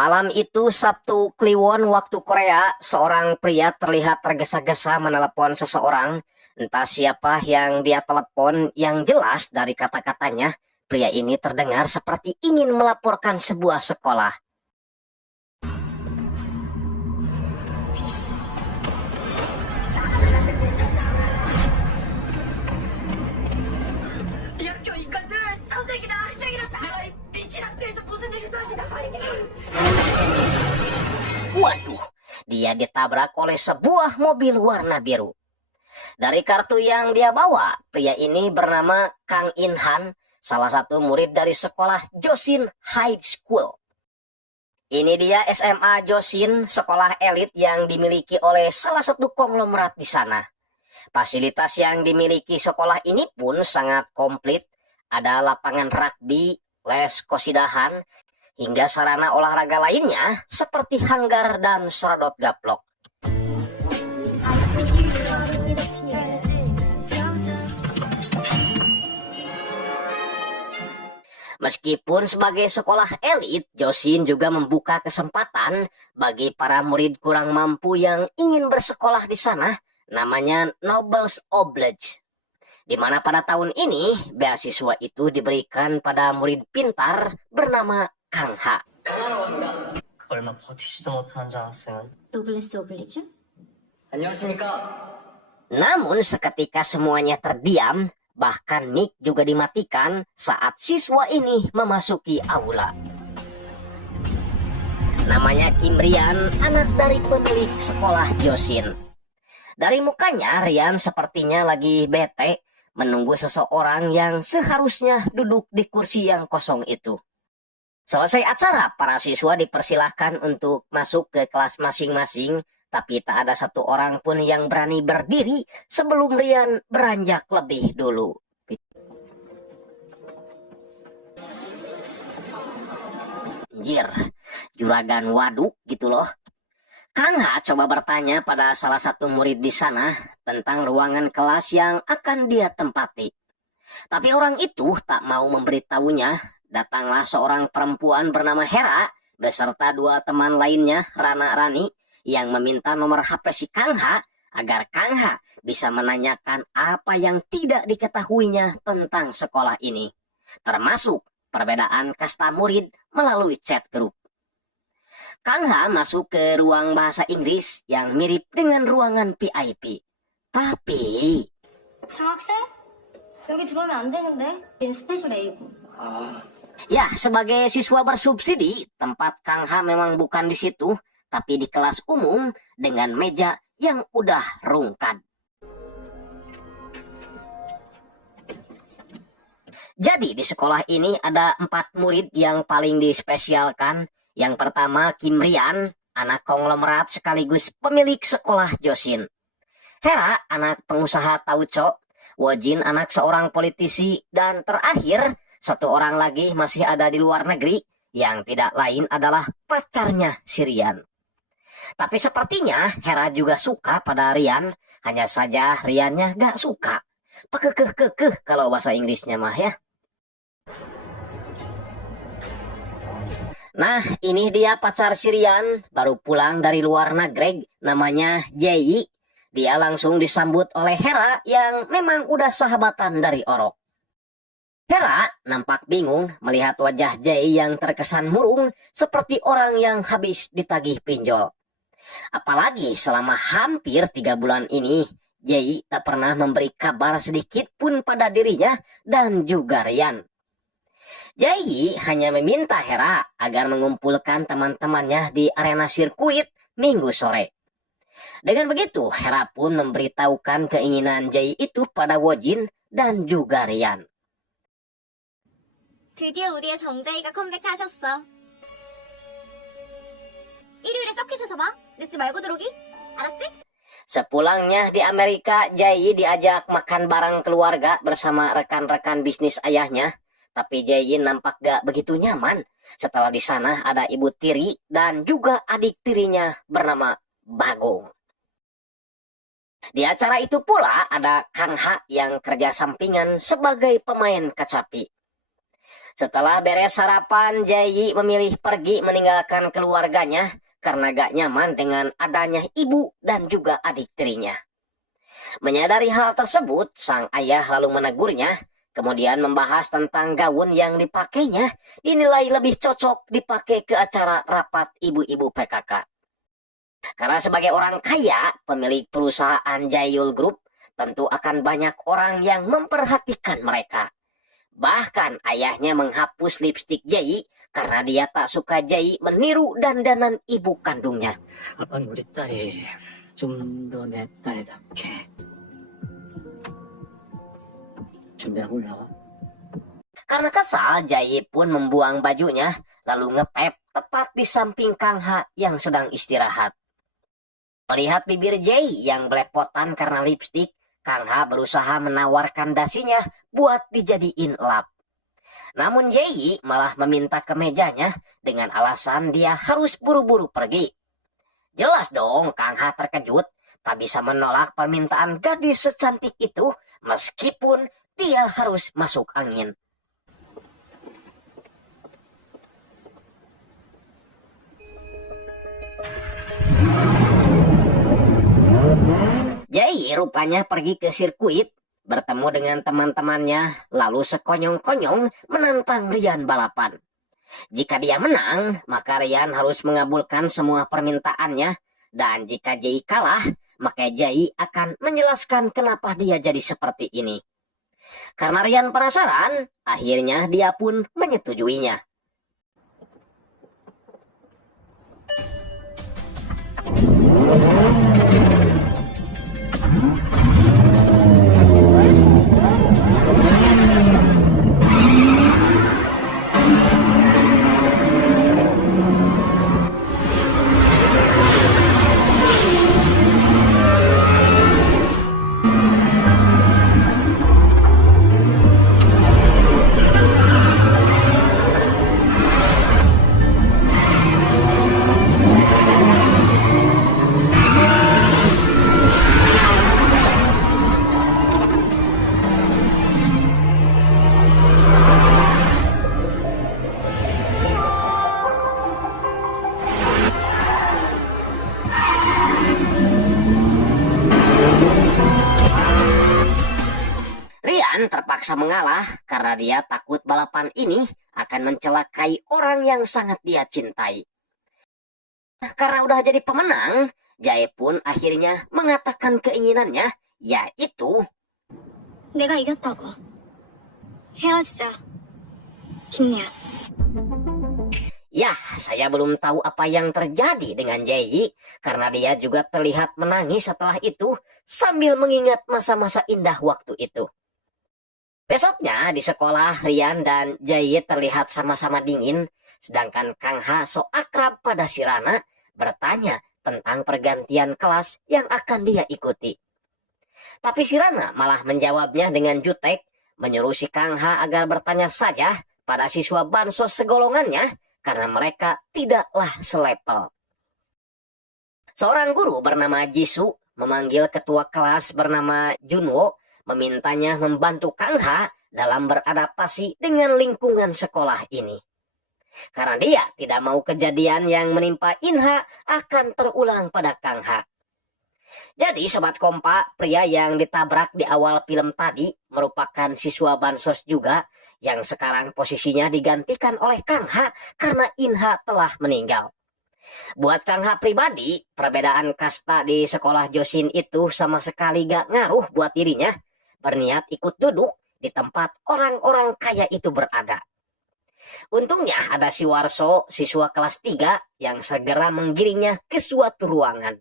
Malam itu Sabtu Kliwon waktu Korea, seorang pria terlihat tergesa-gesa menelepon seseorang. Entah siapa yang dia telepon, yang jelas dari kata-katanya, pria ini terdengar seperti ingin melaporkan sebuah sekolah. Waduh, dia ditabrak oleh sebuah mobil warna biru. Dari kartu yang dia bawa, pria ini bernama Kang In Han, salah satu murid dari sekolah Josin High School. Ini dia SMA Josin, sekolah elit yang dimiliki oleh salah satu konglomerat di sana. Fasilitas yang dimiliki sekolah ini pun sangat komplit. Ada lapangan rugby, les kosidahan, hingga sarana olahraga lainnya seperti hanggar dan serodot gaplok. Meskipun sebagai sekolah elit, Josin juga membuka kesempatan bagi para murid kurang mampu yang ingin bersekolah di sana, namanya Nobles Oblige. Di mana pada tahun ini, beasiswa itu diberikan pada murid pintar bernama Kang Ha. 얼마 버티지도 못하는 줄 알았어요. 노블레스 오블리주? 안녕하십니까? Namun seketika semuanya terdiam, bahkan mic juga dimatikan saat siswa ini memasuki aula. Namanya Kim Rian, anak dari pemilik sekolah Josin. Dari mukanya, Rian sepertinya lagi bete menunggu seseorang yang seharusnya duduk di kursi yang kosong itu. Selesai acara, para siswa dipersilahkan untuk masuk ke kelas masing-masing, tapi tak ada satu orang pun yang berani berdiri sebelum Rian beranjak lebih dulu. Anjir, juragan waduk gitu loh. Kang Ha coba bertanya pada salah satu murid di sana tentang ruangan kelas yang akan dia tempati. Tapi orang itu tak mau memberitahunya. Datanglah seorang perempuan bernama Hera beserta dua teman lainnya, Rana Rani, yang meminta nomor HP si Kang Ha agar Kang Ha bisa menanyakan apa yang tidak diketahuinya tentang sekolah ini, termasuk perbedaan kasta murid melalui chat grup. Kang Ha masuk ke ruang bahasa Inggris yang mirip dengan ruangan VIP. Tapi... 장학생? 여기 들어오면 안 되는데. 린 스페셜 A고. Ya, sebagai siswa bersubsidi, tempat Kang Ha memang bukan di situ, tapi di kelas umum dengan meja yang udah rungkad. Jadi di sekolah ini ada 4 murid yang paling dispesialkan. Yang pertama Kim Rian, anak konglomerat sekaligus pemilik sekolah Josin. Hera, anak pengusaha tauco. Wojin, anak seorang politisi. Dan terakhir, satu orang lagi masih ada di luar negeri, yang tidak lain adalah pacarnya si Rian. Tapi sepertinya Hera juga suka pada Rian, hanya saja Riannya gak suka. Pekekeh kalau bahasa Inggrisnya mah ya. Nah, ini dia pacar si Rian, baru pulang dari luar negeri, namanya Jae. Dia langsung disambut oleh Hera yang memang udah sahabatan dari Orok. Hera nampak bingung melihat wajah Jae yang terkesan murung seperti orang yang habis ditagih pinjol. Apalagi selama hampir 3 bulan ini, Jae tak pernah memberi kabar sedikit pun pada dirinya dan juga Rian. Jae hanya meminta Hera agar mengumpulkan teman-temannya di arena sirkuit Minggu sore. Dengan begitu, Hera pun memberitahukan keinginan Jae itu pada Wojin dan juga Rian. 드디어 우리의 정자이가 컴백하셨어. 일요일에 서킷에서 봐. 늦지 말고 들어오기. 알았지? Sepulangnya di Amerika, Jae diajak makan bareng keluarga bersama rekan-rekan bisnis ayahnya. Tapi Jae nampak gak begitu nyaman setelah di sana ada ibu tiri dan juga adik tirinya bernama Bagong. Di acara itu pula ada Kang Ha yang kerja sampingan sebagai pemain kecapi. Setelah beres sarapan, Jayi memilih pergi meninggalkan keluarganya karena gak nyaman dengan adanya ibu dan juga adik tirinya. Menyadari hal tersebut, sang ayah lalu menegurnya, kemudian membahas tentang gaun yang dipakainya dinilai lebih cocok dipakai ke acara rapat ibu-ibu PKK. Karena sebagai orang kaya, pemilik perusahaan Jayul Group, tentu akan banyak orang yang memperhatikan mereka. Bahkan ayahnya menghapus lipstik Jayi karena dia tak suka Jayi meniru dandanan ibu kandungnya. 아빠는 우리 딸이 좀 더 내 딸답게 준비하고 올라와. Karena kesal, Jayi pun membuang bajunya lalu ngepep tepat di samping Kang Ha yang sedang istirahat. Melihat bibir Jayi yang belepotan karena lipstik, Kang Ha berusaha menawarkan dasinya buat dijadiin lap. Namun Jayi malah meminta kemejanya dengan alasan dia harus buru-buru pergi. Jelas dong Kang Ha terkejut, tak bisa menolak permintaan gadis secantik itu meskipun dia harus masuk angin. Jayi rupanya pergi ke sirkuit, bertemu dengan teman-temannya, lalu sekonyong-konyong menantang Rian balapan. Jika dia menang, maka Rian harus mengabulkan semua permintaannya, dan jika Jayi kalah, maka Jayi akan menjelaskan kenapa dia jadi seperti ini. Karena Rian penasaran, akhirnya dia pun menyetujuinya. Rian terpaksa mengalah karena dia takut balapan ini akan mencelakai orang yang sangat dia cintai. Karena udah jadi pemenang, Jae pun akhirnya mengatakan keinginannya, yaitu 내가 이겼다고. 헤어지자. 김리안. ya, saya belum tahu apa yang terjadi dengan Jae karena dia juga terlihat menangis setelah itu sambil mengingat masa-masa indah waktu itu. Besoknya di sekolah, Rian dan Jae terlihat sama-sama dingin, sedangkan Kang Ha so akrab pada si Rana bertanya tentang pergantian kelas yang akan dia ikuti. Tapi si Rana malah menjawabnya dengan jutek, menyuruh si Kang Ha agar bertanya saja pada siswa bansos segolongannya karena mereka tidaklah selepel. Seorang guru bernama Jisoo memanggil ketua kelas bernama Junwo, memintanya membantu Kang Ha dalam beradaptasi dengan lingkungan sekolah ini. Karena dia tidak mau kejadian yang menimpa Inha akan terulang pada Kang Ha. Jadi Sobat Kompa, pria yang ditabrak di awal film tadi merupakan siswa bansos juga yang sekarang posisinya digantikan oleh Kang Ha karena Inha telah meninggal. Buat Kang Ha pribadi, perbedaan kasta di sekolah Josin itu sama sekali gak ngaruh buat dirinya. Berniat ikut duduk di tempat orang-orang kaya itu berada. Untungnya ada si Warso, siswa kelas 3 yang segera menggiringnya ke suatu ruangan.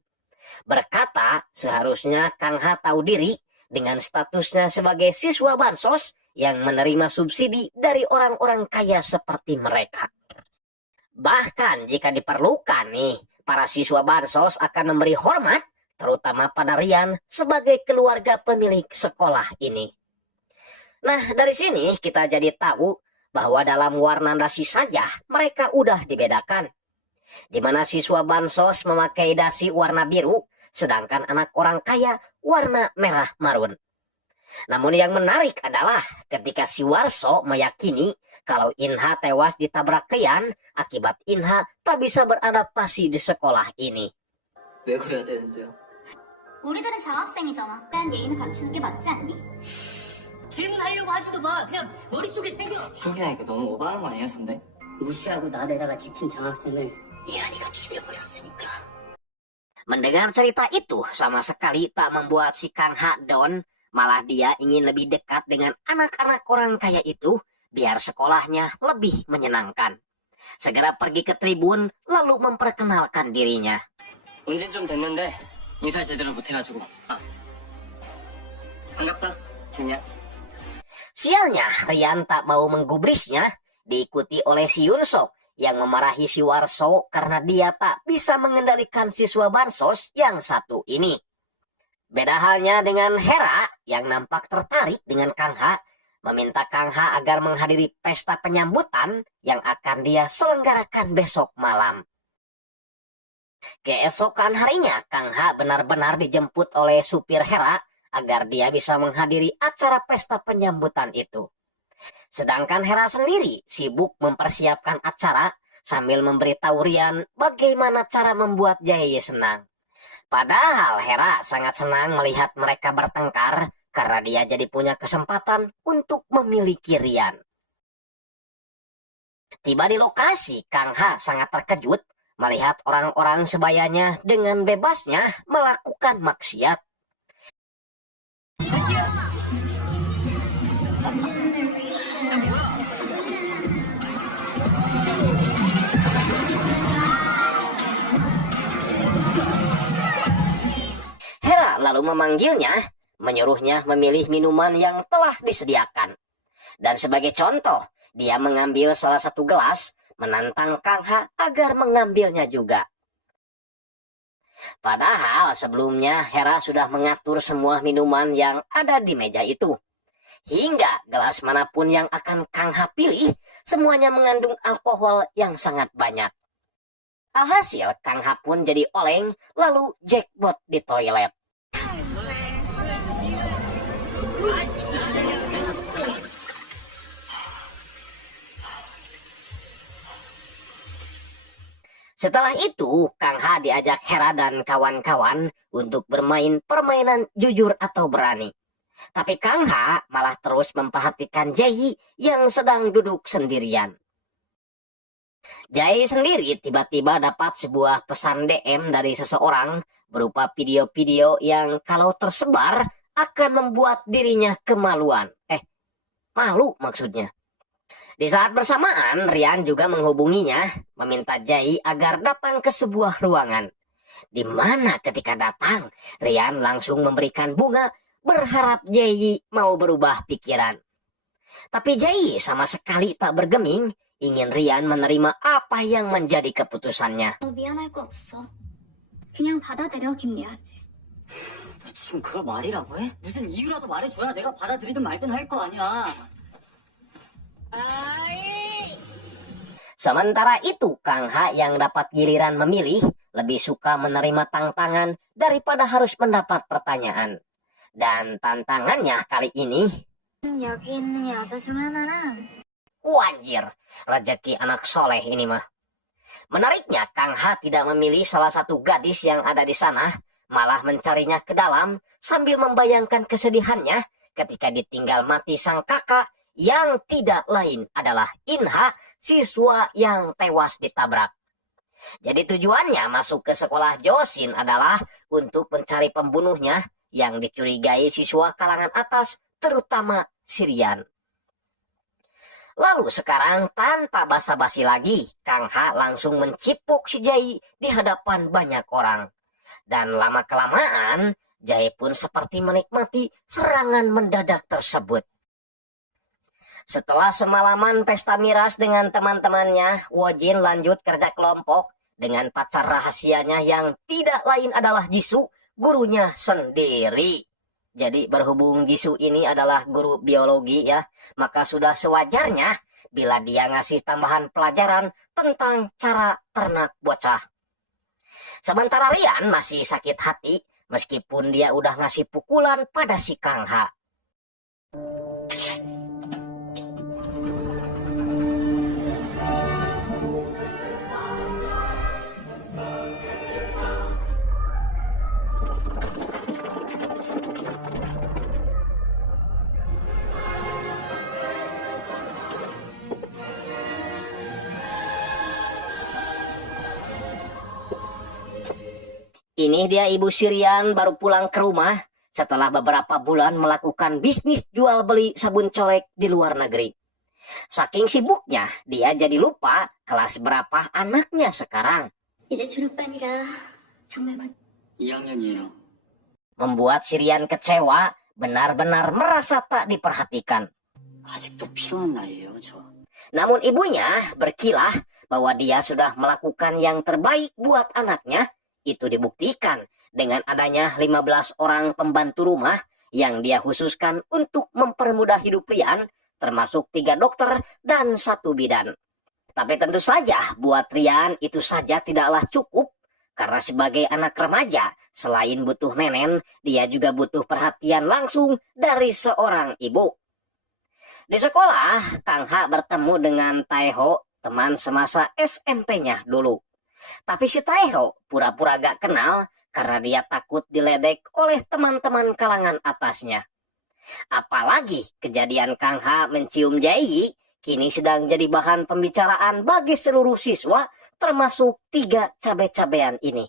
Berkata seharusnya Kang Ha tahu diri dengan statusnya sebagai siswa bansos yang menerima subsidi dari orang-orang kaya seperti mereka. Bahkan jika diperlukan nih, para siswa bansos akan memberi hormat terutama pada Rian sebagai keluarga pemilik sekolah ini. Nah, dari sini kita jadi tahu bahwa dalam warna dasi saja mereka udah dibedakan. Di mana siswa bansos memakai dasi warna biru, sedangkan anak orang kaya warna merah marun. Namun yang menarik adalah ketika si Warso meyakini kalau Inha tewas ditabrak Rian akibat Inha tak bisa beradaptasi di sekolah ini. 왜 그래야 되는데요? 우리들은 장학생이잖아. 대한 예의는 갖추는 게 맞지 않니? 질문하려고 하지도 마. 그냥 머릿속에 생겨. 신기하니까 너무 오버하는 거 아니에요, 선배? 무시하고 나대다가 지킨 장학생을 예한이가 죽여버렸으니까. Mendengar cerita itu sama sekali tak membuat si Kang Ha down, malah dia ingin lebih dekat dengan anak-anak orang kaya itu biar sekolahnya lebih menyenangkan. Segera pergi ke tribun lalu memperkenalkan dirinya. 온진 좀 됐는데 인사 제대로 못해가지고. 반갑다, 김야. Sialnya, Rian tak mau menggubrisnya, diikuti oleh si Yunsok yang memarahi si Warso karena dia tak bisa mengendalikan siswa bansos yang satu ini. Beda halnya dengan Hera yang nampak tertarik dengan Kang Ha, meminta Kang Ha agar menghadiri pesta penyambutan yang akan dia selenggarakan besok malam. Keesokan harinya, Kang Ha benar-benar dijemput oleh supir Hera agar dia bisa menghadiri acara pesta penyambutan itu. Sedangkan Hera sendiri sibuk mempersiapkan acara sambil memberitahu Rian bagaimana cara membuat Jae senang. Padahal Hera sangat senang melihat mereka bertengkar karena dia jadi punya kesempatan untuk memiliki Rian. Tiba di lokasi, Kang Ha sangat terkejut melihat orang-orang sebayanya dengan bebasnya melakukan maksiat. Hera lalu memanggilnya, menyuruhnya memilih minuman yang telah disediakan. Dan sebagai contoh, dia mengambil salah satu gelas, menantang Kang Ha agar mengambilnya juga. Padahal sebelumnya Hera sudah mengatur semua minuman yang ada di meja itu. Hingga gelas manapun yang akan Kang Ha pilih, semuanya mengandung alkohol yang sangat banyak. Alhasil Kang Ha pun jadi oleng lalu jackpot di toilet. Setelah itu, Kang Ha diajak Hera dan kawan-kawan untuk bermain permainan jujur atau berani. Tapi Kang Ha malah terus memperhatikan Jae yang sedang duduk sendirian. Jae sendiri tiba-tiba dapat sebuah pesan DM dari seseorang berupa video-video yang kalau tersebar akan membuat dirinya kemaluan. Malu maksudnya. Di saat bersamaan, Rian juga menghubunginya, meminta Jae agar datang ke sebuah ruangan. Di mana ketika datang, Rian langsung memberikan bunga, berharap Jae mau berubah pikiran. Tapi Jae sama sekali tak bergeming, ingin Rian menerima apa yang menjadi keputusannya. 미안할 거 없어. 그냥 받아들여, 김리아지. 너 지금 그걸 말이라고 해? 무슨 이유라도 말해줘야 내가 받아들이든 말든 할 거 아니야. Sementara itu, Kang Ha yang dapat giliran memilih lebih suka menerima tantangan daripada harus mendapat pertanyaan. Dan tantangannya kali ini, 여기 있는 여자 중 하나랑 anjir, rezeki anak soleh ini mah. Menariknya, Kang Ha tidak memilih salah satu gadis yang ada di sana, malah mencarinya ke dalam sambil membayangkan kesedihannya ketika ditinggal mati sang kakak yang tidak lain adalah Inha, siswa yang tewas ditabrak. Jadi tujuannya masuk ke sekolah Josin adalah untuk mencari pembunuhnya yang dicurigai siswa kalangan atas, terutama Sirian. Lalu sekarang tanpa basa-basi lagi, Kang Ha langsung mencipuk si Jae di hadapan banyak orang. Dan lama-kelamaan, Jae pun seperti menikmati serangan mendadak tersebut. Setelah semalaman pesta miras dengan teman-temannya, Wojin lanjut kerja kelompok dengan pacar rahasianya yang tidak lain adalah Jisoo, gurunya sendiri. Jadi berhubung Jisoo ini adalah guru biologi ya, maka sudah sewajarnya bila dia ngasih tambahan pelajaran tentang cara ternak bocah. Sementara Rian masih sakit hati meskipun dia udah ngasih pukulan pada si Kang Ha. Ini dia Ibu Sirian baru pulang ke rumah setelah beberapa bulan melakukan bisnis jual beli sabun colek di luar negeri. Saking sibuknya, dia jadi lupa kelas berapa anaknya sekarang. 이제 졸업반이라 정말 2학년이에요. Membuat Sirian kecewa, benar-benar merasa tak diperhatikan. 아직도 필요한 나이에요, 저. Namun ibunya berkilah bahwa dia sudah melakukan yang terbaik buat anaknya. Itu dibuktikan dengan adanya 15 orang pembantu rumah yang dia khususkan untuk mempermudah hidup Rian, termasuk 3 dokter dan 1 bidan. Tapi tentu saja buat Rian itu saja tidaklah cukup, karena sebagai anak remaja, selain butuh nenen, dia juga butuh perhatian langsung dari seorang ibu. Di sekolah, Kang Ha bertemu dengan Taeho, teman semasa SMP-nya dulu. Tapi si Taeho pura-pura gak kenal karena dia takut diledek oleh teman-teman kalangan atasnya. Apalagi kejadian Kang Ha mencium Jae kini sedang jadi bahan pembicaraan bagi seluruh siswa, termasuk 3 cabe-cabean ini.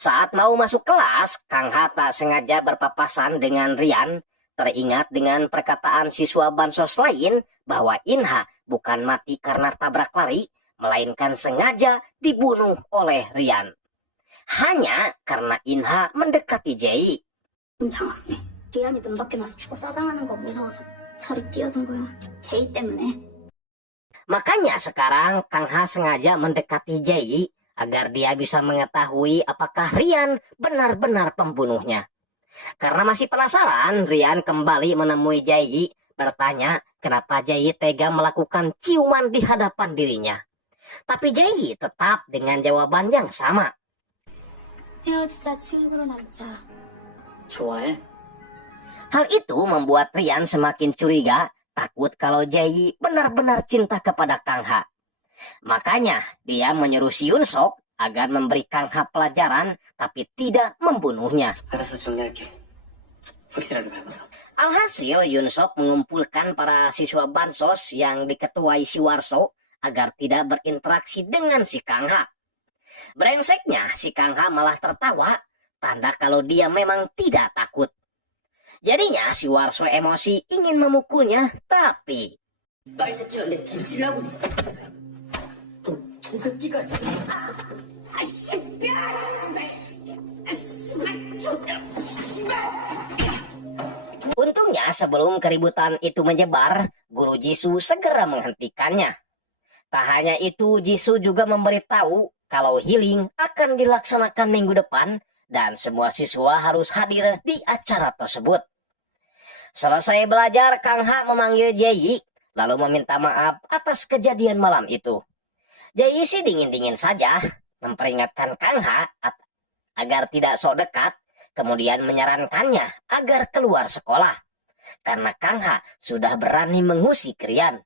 Saat mau masuk kelas, Kang Ha tak sengaja berpapasan dengan Rian, teringat dengan perkataan siswa bansos lain bahwa Inha bukan mati karena tabrak lari, melainkan sengaja dibunuh oleh Rian. Hanya karena Inha mendekati Jae. 장학생. 리안이 눈 밖에 나서 죽어 싸당하는 거 무서워서 저리 뛰어든 거야. 제이 때문에. Makanya sekarang Kang Ha sengaja mendekati Jae agar dia bisa mengetahui apakah Rian benar-benar pembunuhnya. Karena masih penasaran, Rian kembali menemui Jae, bertanya kenapa Jae tega melakukan ciuman di hadapan dirinya. Tapi Jae tetap dengan jawaban yang sama. 헤어지자 친구로 남자. 좋아해? Hal itu membuat Rian semakin curiga, takut kalau Jae benar-benar cinta kepada Kang Ha. Makanya dia menyuruh si Yunsok agar memberi Kang Ha pelajaran, tapi tidak membunuhnya. 알아서 정리할게. 확실하게 밟아서. Alhasil Yunsok mengumpulkan para siswa bansos yang diketuai si Warso agar tidak berinteraksi dengan si Kang Ha. Brengseknya si Kang Ha malah tertawa, tanda kalau dia memang tidak takut. Jadinya si Warso emosi ingin memukulnya, tapi 말새끼가 내 김치려고. 너 개새끼가. untungnya sebelum keributan itu menyebar, Guru Jisoo segera menghentikannya. Tak hanya itu, Jisoo juga memberitahu kalau healing akan dilaksanakan minggu depan dan semua siswa harus hadir di acara tersebut. Selesai belajar, Kang Ha memanggil Jae, lalu meminta maaf atas kejadian malam itu. Jae sih dingin-dingin saja, memperingatkan Kang Ha agar tidak sok dekat, kemudian menyarankannya agar keluar sekolah, karena Kang Ha sudah berani mengusik Rian.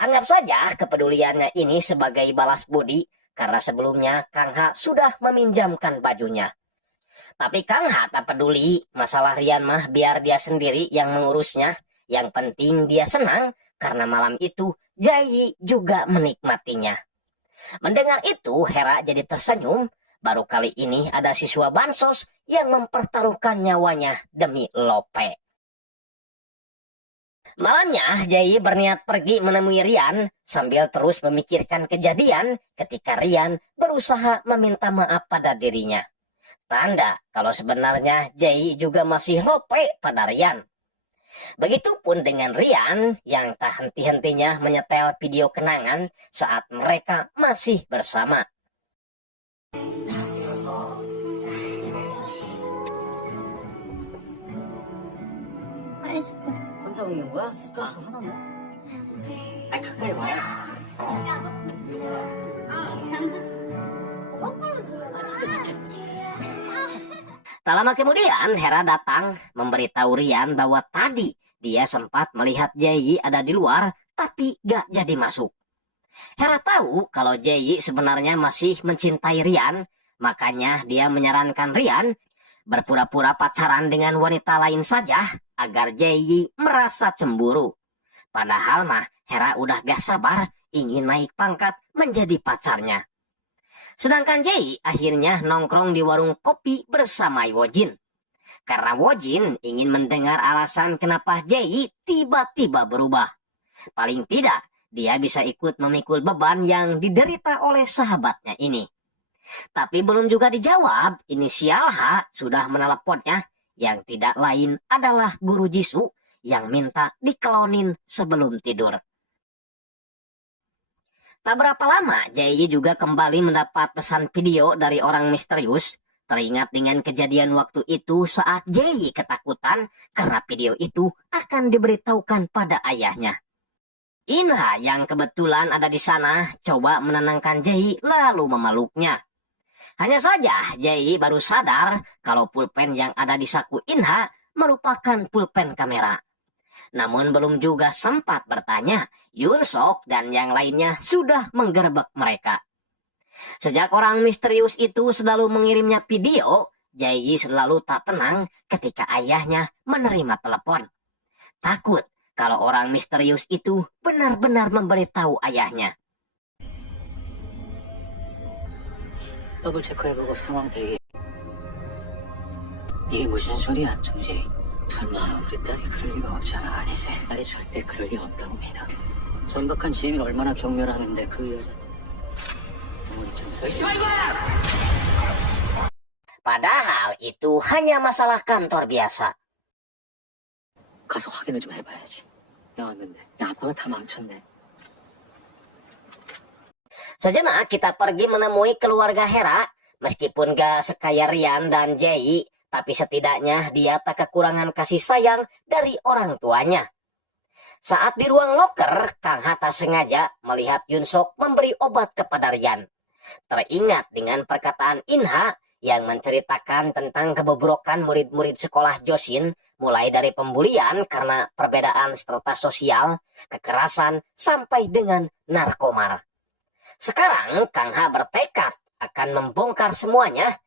Anggap saja kepeduliannya ini sebagai balas budi, karena sebelumnya Kang Ha sudah meminjamkan bajunya. Tapi Kang Ha tak peduli, masalah Rian mah biar dia sendiri yang mengurusnya. Yang penting dia senang, karena malam itu Jae juga menikmatinya. Mendengar itu, Hera jadi tersenyum. Baru kali ini ada siswa bansos yang mempertaruhkan nyawanya demi Lope. Malamnya, Jae berniat pergi menemui Rian sambil terus memikirkan kejadian ketika Rian berusaha meminta maaf pada dirinya. Tanda kalau sebenarnya Jae juga masih Lope pada Rian. Begitupun dengan Rian yang tak henti-hentinya menyetel video kenangan saat mereka masih bersama. 혼자 먹는 거야? 숟가락도 하나는? 아 가까이 와요. Tak lama kemudian Hera datang memberitahu Rian bahwa tadi dia sempat melihat Jae ada di luar, tapi gak jadi masuk. Hera tahu kalau Jae sebenarnya masih mencintai Rian, makanya dia menyarankan Rian berpura-pura pacaran dengan wanita lain saja agar Jae merasa cemburu. Padahal mah Hera udah gak sabar ingin naik pangkat menjadi pacarnya. Sedangkan Jae akhirnya nongkrong di warung kopi bersama Wojin. Karena Wojin ingin mendengar alasan kenapa Jae tiba-tiba berubah. Paling tidak, dia bisa ikut memikul beban yang diderita oleh sahabatnya ini. Tapi belum juga dijawab, inisial H sudah meneleponnya, yang tidak lain adalah guru Jisoo yang minta dikelonin sebelum tidur. Tak berapa lama, Jae juga kembali mendapat pesan video dari orang misterius. Teringat dengan kejadian waktu itu saat Jae ketakutan karena video itu akan diberitahukan pada ayahnya. Inha yang kebetulan ada di sana coba menenangkan Jae lalu memeluknya. Hanya saja Jae baru sadar kalau pulpen yang ada di saku Inha merupakan pulpen kamera. Namun belum juga sempat bertanya, Yunsok dan yang lainnya sudah menggerebek mereka. Sejak orang misterius itu selalu mengirimnya video, Jae selalu tak tenang ketika ayahnya menerima telepon. Takut kalau orang misterius itu benar-benar memberitahu ayahnya. 더블 체크해보고 상황 대기. 이게 무슨 소리야, 정지? 설마 우리 딸이 그럴 리가 없잖아. 아니지. 딸이 절대 그럴 리 없다고 믿어. 전박한 지인이 얼마나 경멸하는데 그 여자. 우리 좀 설치 말고! Padahal itu hanya masalah kantor biasa. 가서 확인을 좀 해봐야지. 나왔는데. 야, 아빠가 다 망쳤네. Sejenak kita pergi menemui keluarga Hera, meskipun gak sekaya Rian dan Jae, tapi setidaknya dia tak kekurangan kasih sayang dari orang tuanya. Saat di ruang loker, Kang Hatta sengaja melihat Yunsok memberi obat kepada Rian. Teringat dengan perkataan Inha yang menceritakan tentang kebobrokan murid-murid sekolah Josin, mulai dari pembulian karena perbedaan strata sosial, kekerasan, sampai dengan narkomar. Sekarang Kang Ha bertekad akan membongkar semuanya,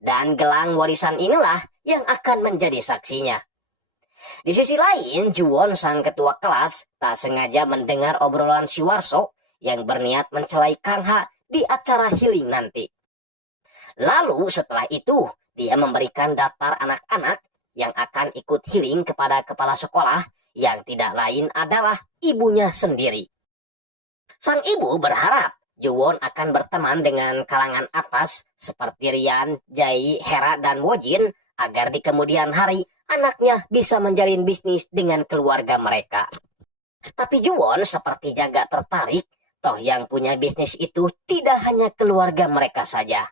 dan gelang warisan inilah yang akan menjadi saksinya. Di sisi lain, Juwon sang ketua kelas tak sengaja mendengar obrolan si Warso yang berniat mencelai Kang Ha di acara healing nanti. Lalu setelah itu, dia memberikan daftar anak-anak yang akan ikut healing kepada kepala sekolah yang tidak lain adalah ibunya sendiri. Sang ibu berharap Juwon akan berteman dengan kalangan atas seperti Rian, Jae, Hera, dan Wojin agar di kemudian hari anaknya bisa menjalin bisnis dengan keluarga mereka. Tapi Juwon sepertinya gak tertarik, toh yang punya bisnis itu tidak hanya keluarga mereka saja.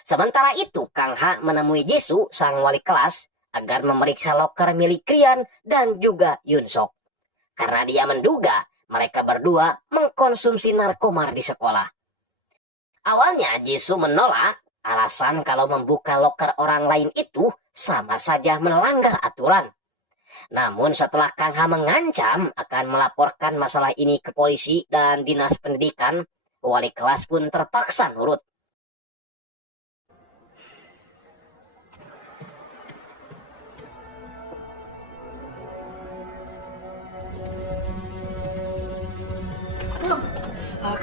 Sementara itu Kang Ha menemui Jisoo sang wali kelas agar memeriksa loker milik Rian dan juga Yunsok. Karena dia menduga mereka berdua mengkonsumsi narkomar di sekolah. Awalnya Jisoo menolak, alasan kalau membuka loker orang lain itu sama saja melanggar aturan. Namun setelah Kang Ha mengancam akan melaporkan masalah ini ke polisi dan dinas pendidikan, wali kelas pun terpaksa nurut.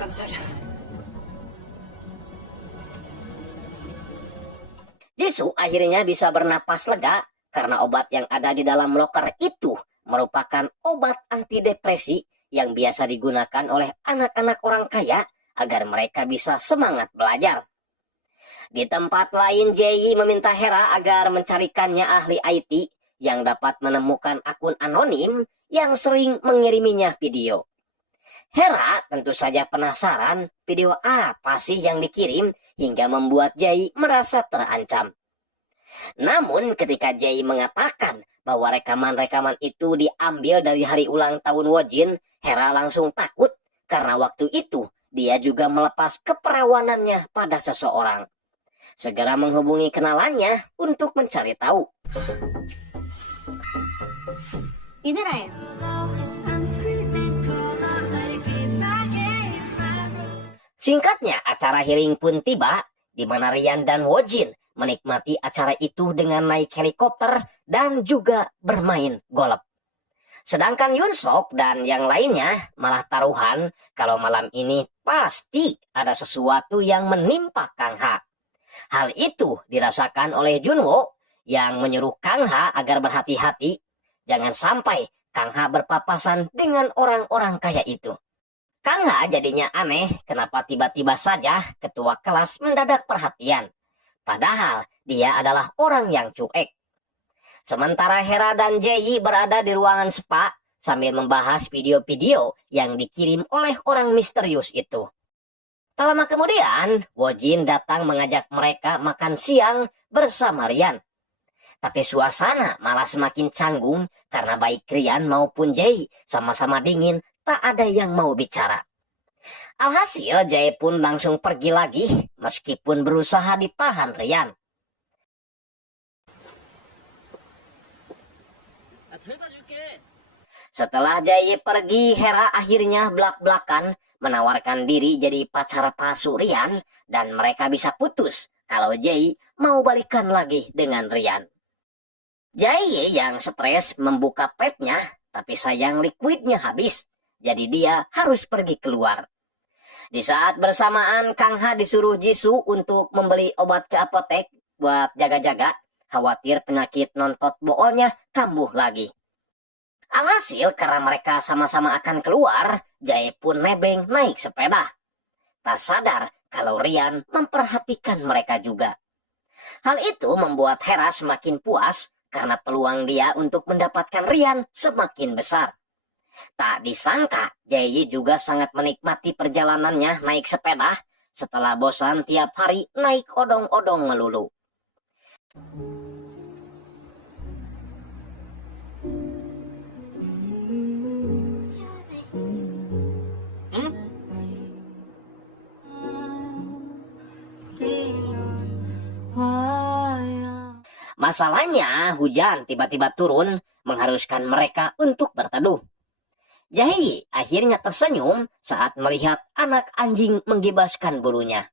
감사합니다. Jisoo akhirnya bisa bernapas lega karena obat yang ada di dalam loker itu merupakan obat antidepresi yang biasa digunakan oleh anak-anak orang kaya agar mereka bisa semangat belajar. Di tempat lain, Jae meminta Hera agar mencarikannya ahli IT yang dapat menemukan akun anonim yang sering mengiriminya video. Hera tentu saja penasaran video apa sih yang dikirim hingga membuat Jae merasa terancam. Namun ketika Jae mengatakan bahwa rekaman-rekaman itu diambil dari hari ulang tahun Wojin, Hera langsung takut karena waktu itu dia juga melepas keperawanannya pada seseorang. Segera menghubungi kenalannya untuk mencari tahu. 유네라예요. Singkatnya, acara healing pun tiba, di mana Ryan dan Wojin menikmati acara itu dengan naik helikopter dan juga bermain golf. Sedangkan Yunsok dan yang lainnya malah taruhan kalau malam ini pasti ada sesuatu yang menimpa Kang Ha. Hal itu dirasakan oleh Junwo yang menyuruh Kang Ha agar berhati-hati, jangan sampai Kang Ha berpapasan dengan orang-orang kaya itu. Kang Ha jadinya aneh kenapa tiba-tiba saja ketua kelas mendadak perhatian. Padahal dia adalah orang yang cuek. Sementara Hera dan Jae berada di ruangan spa sambil membahas video-video yang dikirim oleh orang misterius itu. Tak lama kemudian, Wojin datang mengajak mereka makan siang bersama Ryan. Tapi suasana malah semakin canggung karena baik Ryan maupun Jae sama-sama dingin, tak ada yang mau bicara. Alhasil Jae pun langsung pergi lagi meskipun berusaha ditahan Ryan. Setelah Jae pergi, Hera akhirnya belak-belakan menawarkan diri jadi pacar palsu Ryan dan mereka bisa putus kalau Jae mau balikan lagi dengan Ryan. Jae yang stres membuka petnya tapi sayang liquidnya habis, jadi dia harus pergi keluar. Di saat bersamaan Kang Ha disuruh Jisoo untuk membeli obat ke apotek buat jaga-jaga, khawatir penyakit nontot boolnya kambuh lagi. Alhasil karena mereka sama-sama akan keluar, Jae pun nebeng naik sepeda. Tak sadar kalau Ryan memperhatikan mereka juga. Hal itu membuat Hera semakin puas karena peluang dia untuk mendapatkan Ryan semakin besar. Tak disangka Jae juga sangat menikmati perjalanannya naik sepeda setelah bosan tiap hari naik odong-odong melulu. Masalahnya, hujan tiba-tiba turun mengharuskan mereka untuk berteduh. Jae akhirnya tersenyum saat melihat anak anjing menggibaskan bulunya.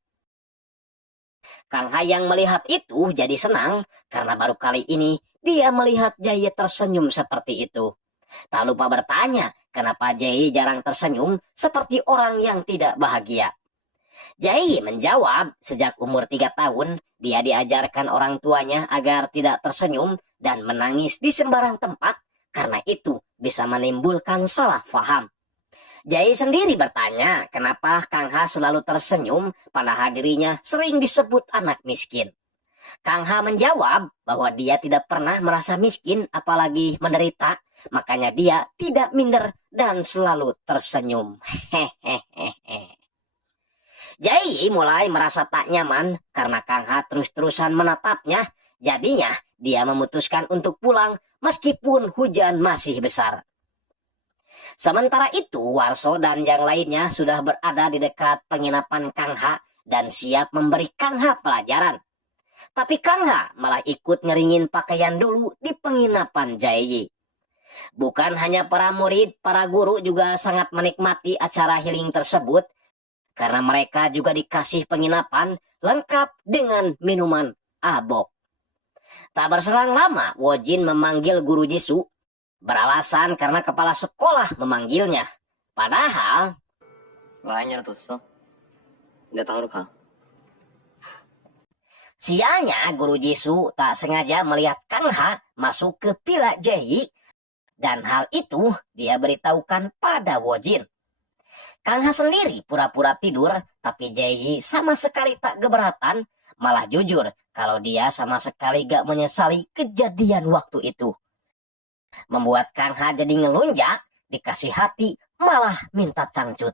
Kang Ha yang melihat itu jadi senang karena baru kali ini dia melihat Jae tersenyum seperti itu. Tak lupa bertanya kenapa Jae jarang tersenyum seperti orang yang tidak bahagia. Jae menjawab sejak umur 3 tahun dia diajarkan orang tuanya agar tidak tersenyum dan menangis di sembarang tempat karena itu bisa menimbulkan salah faham. Jae sendiri bertanya kenapa Kang Ha selalu tersenyum padahal dirinya sering disebut anak miskin. Kang Ha menjawab bahwa dia tidak pernah merasa miskin apalagi menderita, makanya dia tidak minder dan selalu tersenyum. Hehehe. Jae mulai merasa tak nyaman karena Kang Ha terus-terusan menatapnya, jadinya dia memutuskan untuk pulang meskipun hujan masih besar. Sementara itu, Warso dan yang lainnya sudah berada di dekat penginapan Kang Ha dan siap memberi Kang Ha pelajaran. Tapi Kang Ha malah ikut ngeringin pakaian dulu di penginapan Jae. Bukan hanya para murid, para guru juga sangat menikmati acara healing tersebut karena mereka juga dikasih penginapan lengkap dengan minuman abok. Tak berselang lama, Wojin memanggil guru Jisoo beralasan karena kepala sekolah memanggilnya. Padahal 많이 열어뒀어. 내 방으로 가. sialnya guru Jisoo tak sengaja melihat Kang Ha masuk ke villa Jae dan hal itu dia beritahukan pada Wojin. Kang Ha sendiri pura-pura tidur, tapi Jae sama sekali tak keberatan, malah jujur kalau dia sama sekali gak menyesali kejadian waktu itu. Membuat Kang Ha jadi ngelunjak, dikasih hati, malah minta cangcut.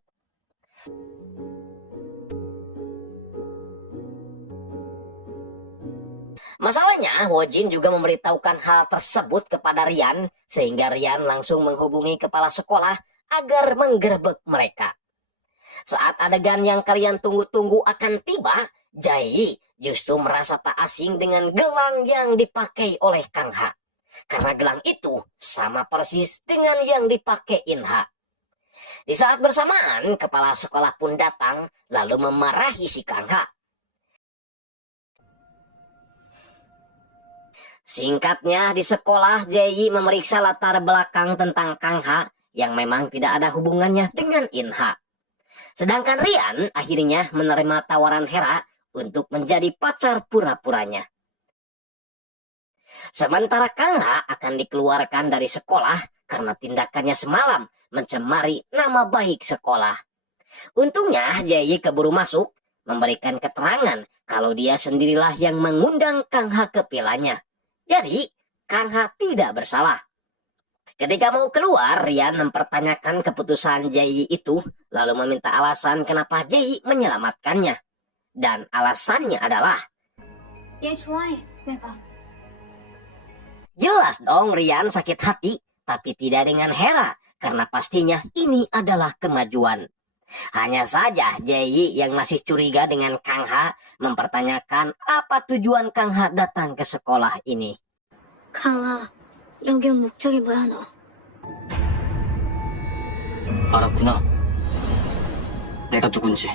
Masalahnya, Wojin juga memberitahukan hal tersebut kepada Ryan, sehingga Ryan langsung menghubungi kepala sekolah agar menggerebek mereka. Saat adegan yang kalian tunggu-tunggu akan tiba, Jae justru merasa tak asing dengan gelang yang dipakai oleh Kang Ha. karena gelang itu sama persis dengan yang dipakai Inha. Di saat bersamaan, kepala sekolah pun datang lalu memarahi si Kang Ha. Singkatnya, di sekolah Jae-yi memeriksa latar belakang tentang Kang Ha yang memang tidak ada hubungannya dengan Inha. Sedangkan Rian akhirnya menerima tawaran Hera untuk menjadi pacar pura-puranya. Sementara Kang Ha akan dikeluarkan dari sekolah karena tindakannya semalam mencemari nama baik sekolah. Untungnya Jae-yi keburu masuk, memberikan keterangan kalau dia sendirilah yang mengundang Kang Ha ke vilanya. Jadi, Kang Ha tidak bersalah. Ketika mau keluar, Rian mempertanyakan keputusan Jae-yi itu, lalu meminta alasan kenapa Jae-yi menyelamatkannya. Dan alasannya adalah, 얘 좋아해. 내가. jelas dong Rian sakit hati, tapi tidak dengan Hera, karena pastinya ini adalah kemajuan. Hanya saja Jae-yi yang masih curiga dengan Kang Ha mempertanyakan apa tujuan Kang Ha datang ke sekolah ini. 강아, 여기 온 목적이 뭐야 너? 알았구나. 내가 누군지.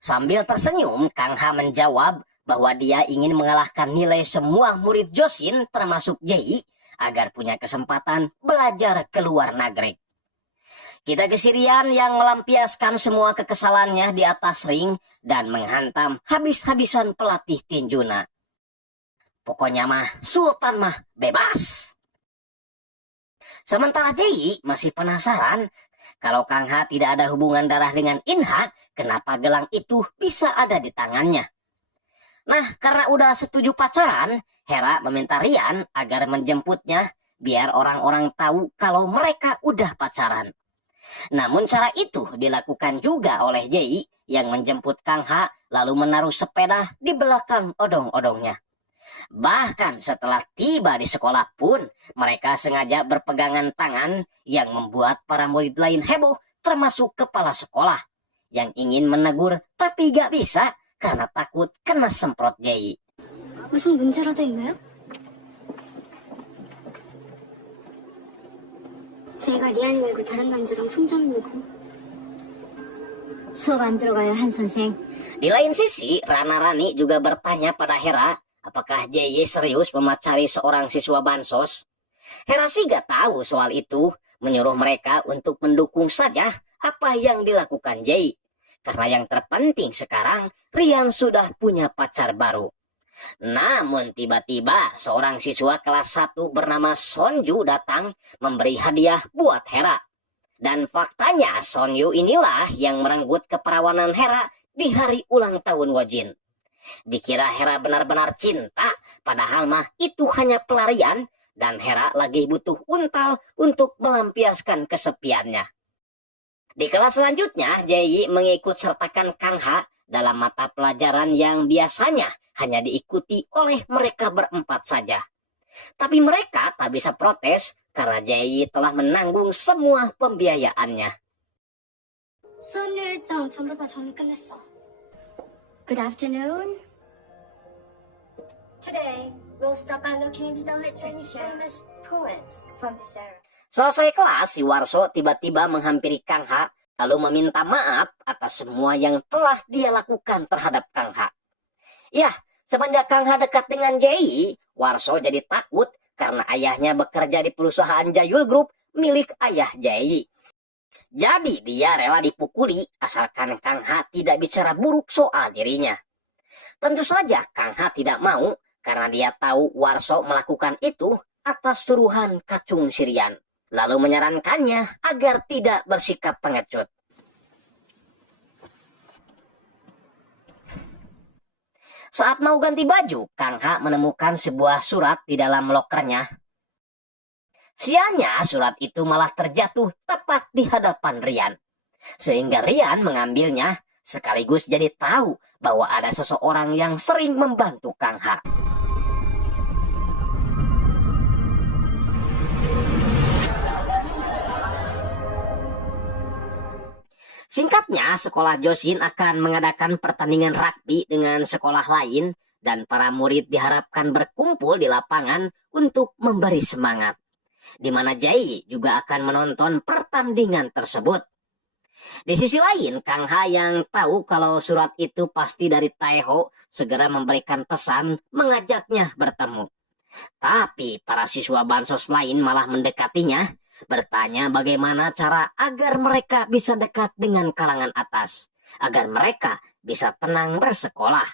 Sambil tersenyum, Kang Ha menjawab bahwa dia ingin mengalahkan nilai semua murid Josin termasuk Jae-yi agar punya kesempatan belajar ke luar negeri. Kita ke Rian yang melampiaskan semua kekesalannya di atas ring dan menghantam habis-habisan pelatih tinjuna. Pokoknya mah, Sultan mah bebas. Sementara Jae-yi masih penasaran kalau Kang Ha tidak ada hubungan darah dengan Inha, kenapa gelang itu bisa ada di tangannya. Nah, karena udah setuju pacaran, Hera meminta Rian agar menjemputnya biar orang-orang tahu kalau mereka udah pacaran. Namun cara itu dilakukan juga oleh Jae-yi yang menjemput Kang Ha lalu menaruh sepeda di belakang odong-odongnya. Bahkan setelah tiba di sekolah pun, mereka sengaja berpegangan tangan yang membuat para murid lain heboh, termasuk kepala sekolah, yang ingin menegur tapi gak bisa karena takut kena semprot Jae-yi. 무슨 문제라도 있나요? 제가 리안이 말고 다른 남자랑 손잡는 거. 수업 안 들어가요, 한 선생. Di lain sisi, Rana Rani juga bertanya pada Hera, apakah Jae-yi serius memacari seorang siswa bansos? Hera sih gak tahu soal itu, menyuruh mereka untuk mendukung saja apa yang dilakukan Jae-yi. Karena yang terpenting sekarang, Rian sudah punya pacar baru. Namun tiba-tiba seorang siswa kelas 1 bernama Sonju datang memberi hadiah buat Hera. Dan faktanya Sonju inilah yang merenggut keperawanan Hera di hari ulang tahun Wojin. Dikira Hera benar-benar cinta, padahal mah itu hanya pelarian dan Hera lagi butuh untal untuk melampiaskan kesepiannya. Di kelas selanjutnya, Jae-yi mengikut sertakan Kang Ha dalam mata pelajaran yang biasanya hanya diikuti oleh mereka berempat saja. Tapi mereka tak bisa protes karena Jae-yi telah menanggung semua pembiayaannya. 수업 일정 전부 다 정리 끝냈어. Good afternoon. Today, we'll start by looking into the literature famous poets from this era. Selesai kelas, si Warso tiba-tiba menghampiri Kang Ha lalu meminta maaf atas semua yang telah dia lakukan terhadap Kang Ha. Ya, semenjak Kang Ha dekat dengan Jae-yi, Warso jadi takut karena ayahnya bekerja di perusahaan Jayul Group milik ayah Jae-yi. Jadi dia rela dipukuli asalkan Kang Ha tidak bicara buruk soal dirinya. Tentu saja Kang Ha tidak mau karena dia tahu Warso melakukan itu atas suruhan Kacung Sirian. Lalu menyarankannya agar tidak bersikap pengecut. Saat mau ganti baju, Kang Ha menemukan sebuah surat di dalam lokernya. Sialnya surat itu malah terjatuh tepat di hadapan Rian. Sehingga Rian mengambilnya sekaligus jadi tahu bahwa ada seseorang yang sering membantu Kang Ha. Singkatnya, sekolah Josin akan mengadakan pertandingan rugby dengan sekolah lain dan para murid diharapkan berkumpul di lapangan untuk memberi semangat, di mana Jae juga akan menonton pertandingan tersebut. Di sisi lain, Kang Ha yang tahu kalau surat itu pasti dari Taeho segera memberikan pesan mengajaknya bertemu. Tapi para siswa bansos lain malah mendekatinya, bertanya bagaimana cara agar mereka bisa dekat dengan kalangan atas, agar mereka bisa tenang bersekolah.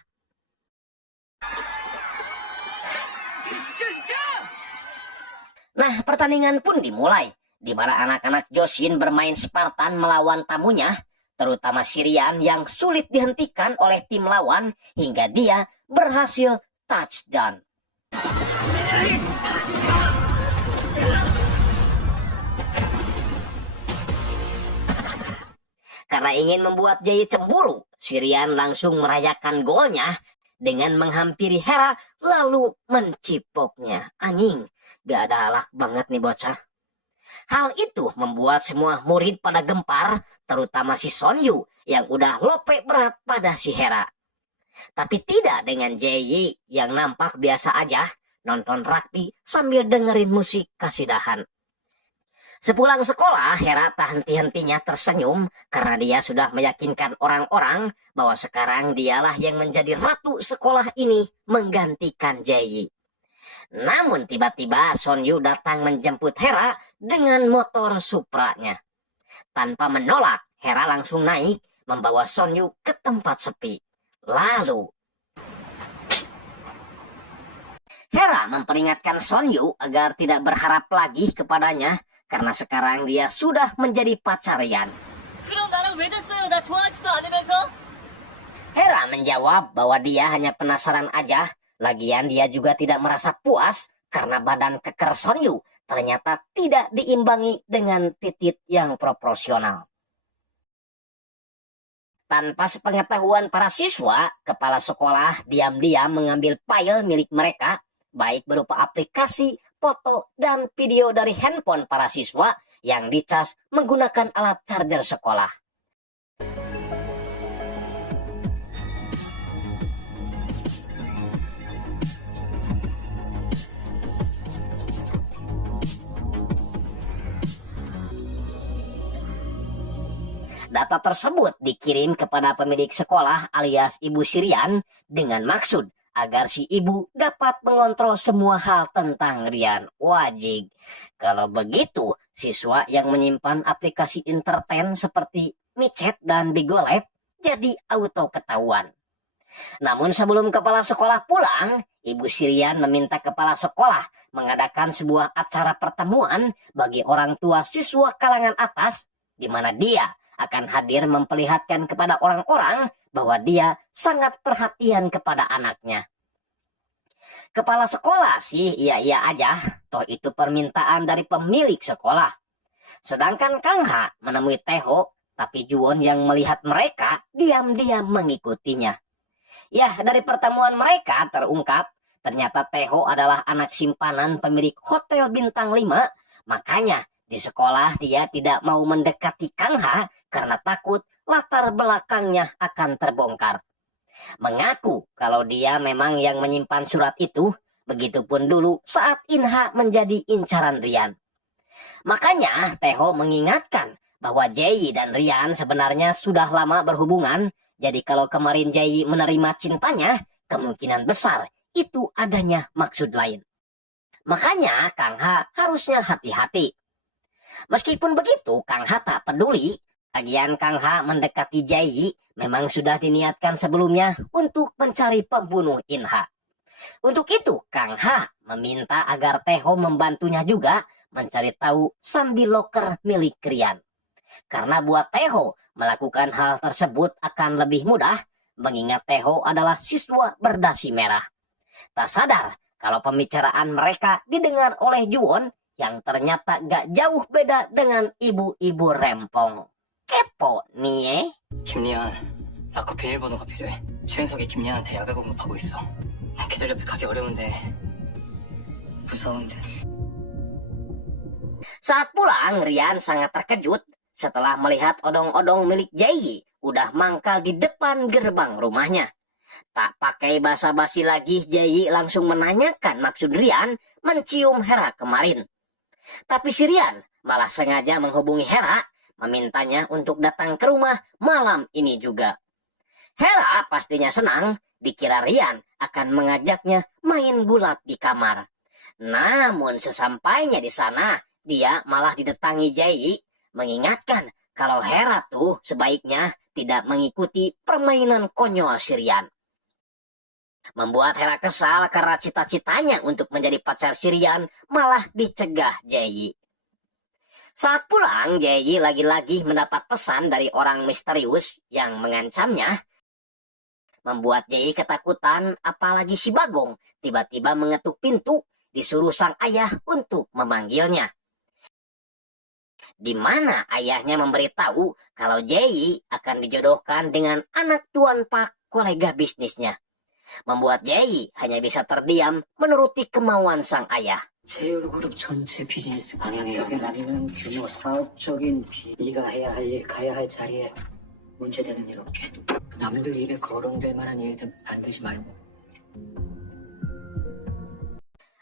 Nah, pertandingan pun dimulai, di mana anak-anak Joshin bermain Spartan melawan tamunya, terutama Sirian yang sulit dihentikan oleh tim lawan hingga dia berhasil touchdown. Karena ingin membuat Jae cemburu, Sirian langsung merayakan golnya dengan menghampiri Hera lalu mencipoknya. Anjing, gak ada halak banget nih bocah. Hal itu membuat semua murid pada gempar, terutama si Sonyu yang udah lope berat pada si Hera. Tapi tidak dengan Jae yang nampak biasa aja nonton rugby sambil dengerin musik kasidahan. Sepulang sekolah, Hera tak henti-hentinya tersenyum karena dia sudah meyakinkan orang-orang bahwa sekarang dialah yang menjadi ratu sekolah ini menggantikan Jae. Namun tiba-tiba Sonyu datang menjemput Hera dengan motor Supra-nya. Tanpa menolak, Hera langsung naik membawa Sonyu ke tempat sepi. Lalu Hera memperingatkan Sonyu agar tidak berharap lagi kepadanya karena sekarang dia sudah menjadi pacar Ryan. Hera menjawab bahwa dia hanya penasaran aja, lagian dia juga tidak merasa puas karena badan keker Sonyu ternyata tidak diimbangi dengan titik yang proporsional. Tanpa sepengetahuan para siswa, kepala sekolah diam-diam mengambil file milik mereka, baik berupa aplikasi, foto, dan video dari handphone para siswa yang dicas menggunakan alat charger sekolah. Data tersebut dikirim kepada pemilik sekolah alias Ibu Sirian dengan maksud agar si ibu dapat mengontrol semua hal tentang Ryan. Wajib. Kalau begitu, siswa yang menyimpan aplikasi entertain seperti micet dan Bigo Lab jadi auto ketahuan. Namun sebelum kepala sekolah pulang, Ibu Sirian meminta kepala sekolah mengadakan sebuah acara pertemuan bagi orang tua siswa kalangan atas, di mana dia akan hadir memperlihatkan kepada orang-orang bahwa dia sangat perhatian kepada anaknya. Kepala sekolah sih iya-iya aja, toh itu permintaan dari pemilik sekolah. Sedangkan Kang Ha menemui Taeho, tapi Juwon yang melihat mereka diam-diam mengikutinya. Ya, dari pertemuan mereka terungkap, ternyata Taeho adalah anak simpanan pemilik Hotel Bintang 5, makanya di sekolah dia tidak mau mendekati Kang Ha karena takut latar belakangnya akan terbongkar. Mengaku kalau dia memang yang menyimpan surat itu, begitupun dulu saat Inha menjadi incaran Ryan. Makanya Taeho mengingatkan bahwa Jae dan Ryan sebenarnya sudah lama berhubungan, jadi kalau kemarin Jae menerima cintanya, kemungkinan besar itu adanya maksud lain. Makanya Kang Ha harusnya hati-hati. Meskipun begitu, Kang Ha tak peduli. Lagian Kang Ha mendekati Jae memang sudah diniatkan sebelumnya untuk mencari pembunuh Inha. Untuk itu, Kang Ha meminta agar Taeho membantunya juga mencari tahu sandi loker milik Ryan. Karena buat Taeho, melakukan hal tersebut akan lebih mudah, mengingat Taeho adalah siswa berdasi merah. Tak sadar kalau pembicaraan mereka didengar oleh Juwon, yang ternyata gak jauh beda dengan ibu-ibu rempong. Kepo nih 김리안, 락커 비밀번호가 필요해. 최은석이 김리안한테 약을 공급하고 있어. 나 걔들 옆에 가기 어려운데 무서운데. Saat pulang, Ryan sangat terkejut setelah melihat odong-odong milik Jae udah mangkal di depan gerbang rumahnya. Tak pakai basa-basi lagi, Jayi langsung menanyakan maksud Rian mencium Hera kemarin. Tapi si Rian malah sengaja menghubungi Hera, memintanya untuk datang ke rumah malam ini juga. Hera pastinya senang, dikira Rian akan mengajaknya main gulat di kamar. Namun sesampainya di sana, dia malah didatangi Jayi, mengingatkan kalau Hera tuh sebaiknya tidak mengikuti permainan konyol si Rian. Membuat Hera kesal karena cita-citanya untuk menjadi pacar si Rian malah dicegah Jayi. Saat pulang, Jayi lagi-lagi mendapat pesan dari orang misterius yang mengancamnya. Membuat Jayi ketakutan, apalagi si Bagong tiba-tiba mengetuk pintu, disuruh sang ayah untuk memanggilnya. Di mana ayahnya memberitahu kalau Jayi akan dijodohkan dengan anak Tuan Pak, kolega bisnisnya. Membuat Jayi hanya bisa terdiam menuruti kemauan sang ayah. 제휴그룹 전체 비즈니스 방향에 나는 규모 사업적인 네가 해야 할 일, 가야 할 자리에 문제되는 일 없게. 남들 입에 거론될 만한 일들 만들지 말고.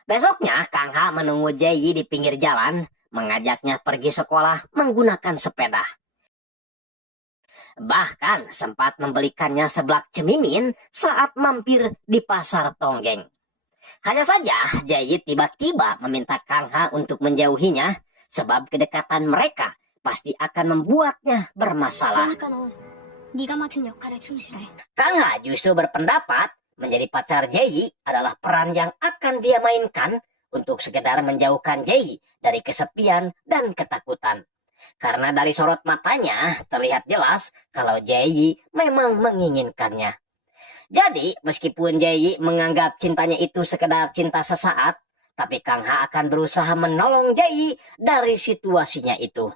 Besoknya, Kang Ha menunggu Jayi di pinggir jalan, mengajaknya pergi sekolah menggunakan sepeda. Bahkan sempat membelikannya seblak cemimin saat mampir di pasar Tonggeng. Hanya saja, Jayi tiba-tiba meminta Kang Ha untuk menjauhinya, sebab kedekatan mereka pasti akan membuatnya bermasalah. Kang Ha justru berpendapat menjadi pacar Jayi adalah peran yang akan dia mainkan untuk sekedar menjauhkan Jayi dari kesepian dan ketakutan. Karena dari sorot matanya terlihat jelas kalau Jayi memang menginginkannya. Jadi meskipun Jayi menganggap cintanya itu sekedar cinta sesaat, tapi Kang Ha akan berusaha menolong Jayi dari situasinya itu.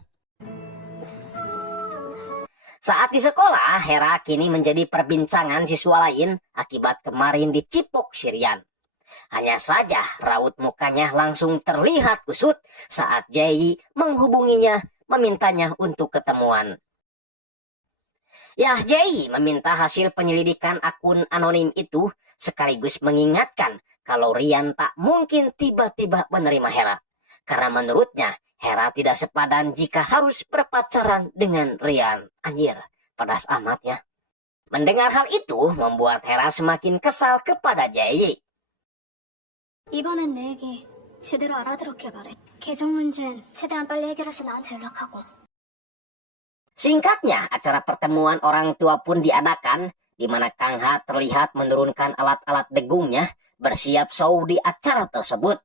Saat di sekolah, Hera kini menjadi perbincangan siswa lain akibat kemarin dicipok si Rian. Hanya saja raut mukanya langsung terlihat kusut saat Jayi menghubunginya, memintanya untuk ketemuan. Jayi meminta hasil penyelidikan akun anonim itu, sekaligus mengingatkan kalau Rian tak mungkin tiba-tiba menerima Hera. Karena menurutnya, Hera tidak sepadan jika harus berpacaran dengan Rian. Anjir, pedas amat ya. Mendengar hal itu, membuat Hera semakin kesal kepada Jayi. 이번엔 내 얘기 제대로 알아들었길 바래. 계정 문제는 최대한 빨리 해결해서 나한테 연락하고. Singkatnya, acara pertemuan orang tua pun diadakan, di mana Kang Ha terlihat menurunkan alat-alat degungnya, bersiap show di acara tersebut.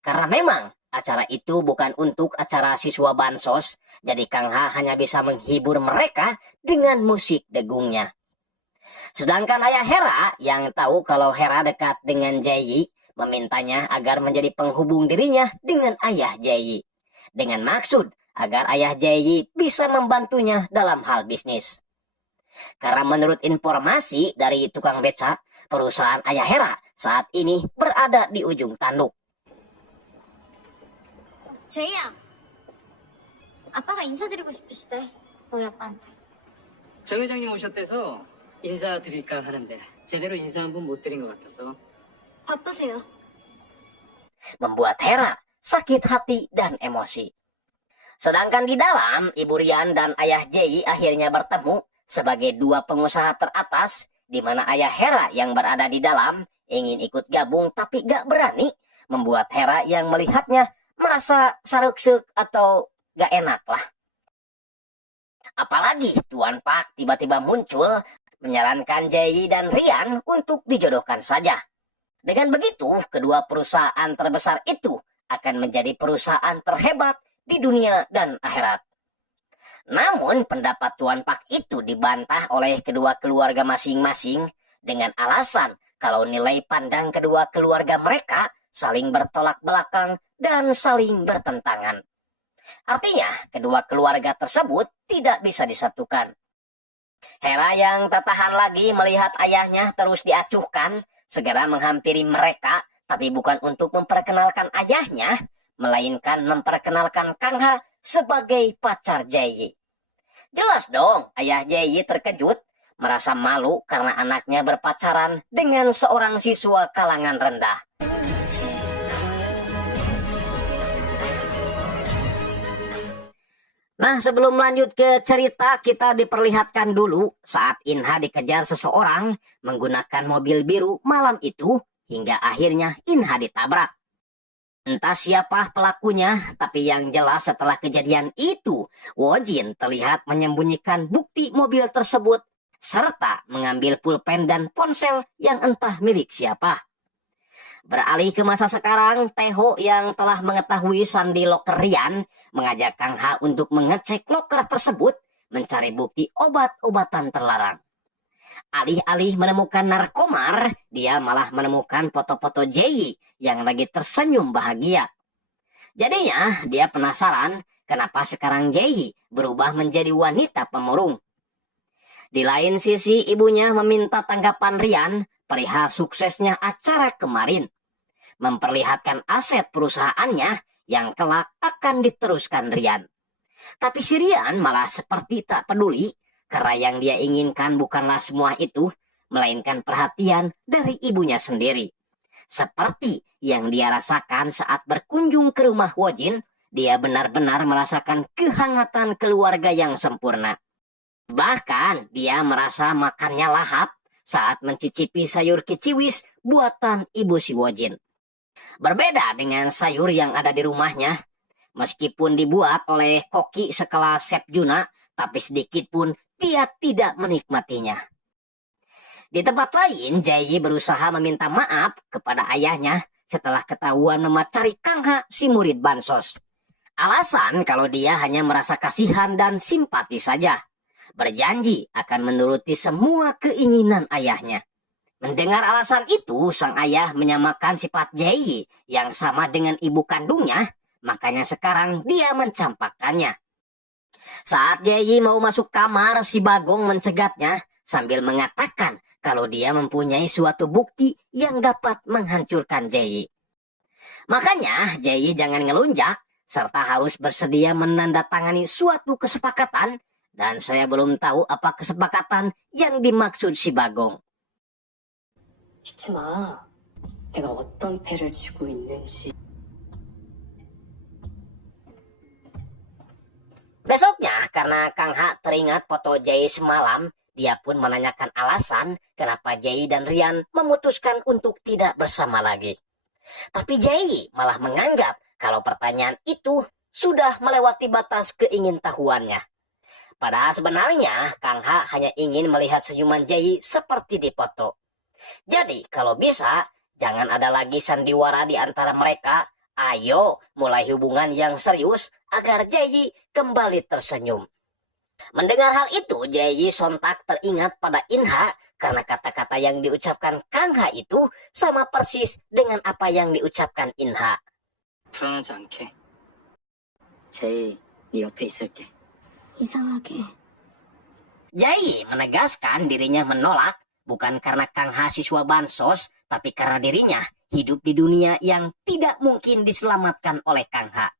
Karena memang acara itu bukan untuk acara siswa bansos, jadi Kang Ha hanya bisa menghibur mereka dengan musik degungnya. Sedangkan ayah Hera yang tahu kalau Hera dekat dengan Jayi, memintanya agar menjadi penghubung dirinya dengan ayah Jayi. Dengan maksud agar ayah Jayi bisa membantunya dalam hal bisnis. Karena menurut informasi dari tukang beca, perusahaan ayah Hera saat ini berada di ujung tanduk. 제이야, 아빠가 인사드리고 싶으시대. 너희 아빠한테. 정 회장님 오셨대서 인사드릴까 하는데 제대로 인사 한 번 못 드린 것 같아서. 바쁘세요. Membuat Hera sakit hati dan emosi. Sedangkan di dalam, Ibu Rian dan ayah Jayi akhirnya bertemu sebagai dua pengusaha teratas, di mana ayah Hera yang berada di dalam ingin ikut gabung tapi gak berani, membuat Hera yang melihatnya merasa saruk-suk atau gak enak lah. Apalagi Tuan Pak tiba-tiba muncul menyarankan Jayi dan Rian untuk dijodohkan saja. Dengan begitu, kedua perusahaan terbesar itu akan menjadi perusahaan terhebat di dunia dan akhirat. Namun pendapat Tuan Pak itu dibantah oleh kedua keluarga masing-masing dengan alasan kalau nilai pandang kedua keluarga mereka saling bertolak belakang dan saling bertentangan. Artinya, kedua keluarga tersebut tidak bisa disatukan. Hera yang tak tahan lagi melihat ayahnya terus diacuhkan, segera menghampiri mereka, tapi bukan untuk memperkenalkan ayahnya, melainkan memperkenalkan Kang Ha sebagai pacar Jayi. Jelas dong, ayah Jayi terkejut, merasa malu karena anaknya berpacaran dengan seorang siswa kalangan rendah. Nah, sebelum lanjut ke cerita, kita diperlihatkan dulu saat Inha dikejar seseorang menggunakan mobil biru malam itu hingga akhirnya Inha ditabrak. Entah siapa pelakunya, tapi yang jelas setelah kejadian itu, Wojin terlihat menyembunyikan bukti mobil tersebut serta mengambil pulpen dan ponsel yang entah milik siapa. Beralih ke masa sekarang, Taeho yang telah mengetahui sandi loker Rian mengajak Kang Ha untuk mengecek loker tersebut mencari bukti obat-obatan terlarang. Alih-alih menemukan narkomar, dia malah menemukan foto-foto Jae yang lagi tersenyum bahagia. Jadinya dia penasaran kenapa sekarang Jae berubah menjadi wanita pemurung. Di lain sisi, ibunya meminta tanggapan Rian perihal suksesnya acara kemarin, memperlihatkan aset perusahaannya yang kelak akan diteruskan Rian. Tapi si Rian malah seperti tak peduli, karena yang dia inginkan bukanlah semua itu, melainkan perhatian dari ibunya sendiri. Seperti yang dia rasakan saat berkunjung ke rumah Wojin, dia benar-benar merasakan kehangatan keluarga yang sempurna. Bahkan dia merasa makannya lahap saat mencicipi sayur kiciwis buatan ibu si Wojin. Berbeda dengan sayur yang ada di rumahnya, meskipun dibuat oleh koki sekelas Chef Juna, tapi sedikit pun dia tidak menikmatinya. Di tempat lain, Jae berusaha meminta maaf kepada ayahnya setelah ketahuan memacari Kang Ha, si murid bansos. Alasan kalau dia hanya merasa kasihan dan simpati saja. Berjanji akan menuruti semua keinginan ayahnya. Mendengar alasan itu, sang ayah menyamakan sifat Jae yang sama dengan ibu kandungnya, makanya sekarang dia mencampakkannya. Saat Jae mau masuk kamar, si Bagong mencegatnya sambil mengatakan kalau dia mempunyai suatu bukti yang dapat menghancurkan Jae. Makanya Jae jangan ngelunjak, serta harus bersedia menandatangani suatu kesepakatan, dan saya belum tahu apa kesepakatan yang dimaksud si Bagong. 잊지 마. 내가 어떤 패를 쥐고 있는지. Besoknya, karena Kang Ha teringat foto Jae semalam, dia pun menanyakan alasan kenapa Jae dan Rian memutuskan untuk tidak bersama lagi. Tapi Jae malah menganggap kalau pertanyaan itu sudah melewati batas keingintahuannya. Padahal sebenarnya Kang Ha hanya ingin melihat senyuman Jae seperti di foto. Jadi kalau bisa, jangan ada lagi sandiwara di antara mereka. Ayo mulai hubungan yang serius agar Jae kembali tersenyum. Mendengar hal itu, Jae sontak teringat pada Inha karena kata-kata yang diucapkan Kang Ha itu sama persis dengan apa yang diucapkan Inha. 불안하지 않게. 제이, 네 옆에 있을게. 이상하게. Jae menegaskan dirinya menolak bukan karena Kang Ha siswa bansos, tapi karena dirinya hidup di dunia yang tidak mungkin diselamatkan oleh Kang Ha.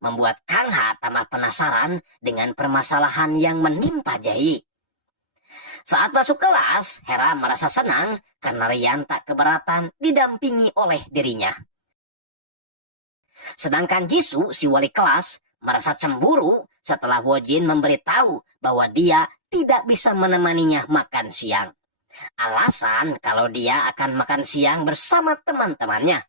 Membuat Kang Ha tambah penasaran dengan permasalahan yang menimpa Jae. Saat masuk kelas, Hera merasa senang karena Rian tak keberatan didampingi oleh dirinya. Sedangkan Jisoo, si wali kelas, merasa cemburu setelah Wojin memberitahu bahwa dia tidak bisa menemaninya makan siang. Alasan kalau dia akan makan siang bersama teman-temannya.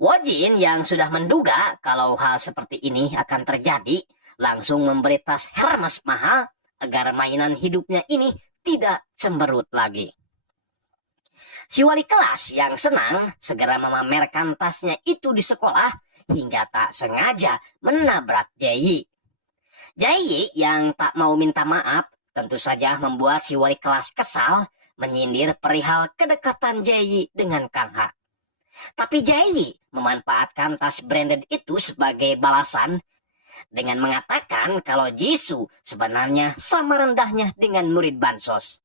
Wojin yang sudah menduga kalau hal seperti ini akan terjadi, langsung memberi tas Hermes mahal agar mainan hidupnya ini tidak cemberut lagi. Si wali kelas yang senang segera memamerkan tasnya itu di sekolah hingga tak sengaja menabrak Jae. Jae yang tak mau minta maaf tentu saja membuat si wali kelas kesal, menyindir perihal kedekatan Jae dengan Kang Ha. Tapi Jae memanfaatkan tas branded itu sebagai balasan dengan mengatakan kalau Jisoo sebenarnya sama rendahnya dengan murid bansos.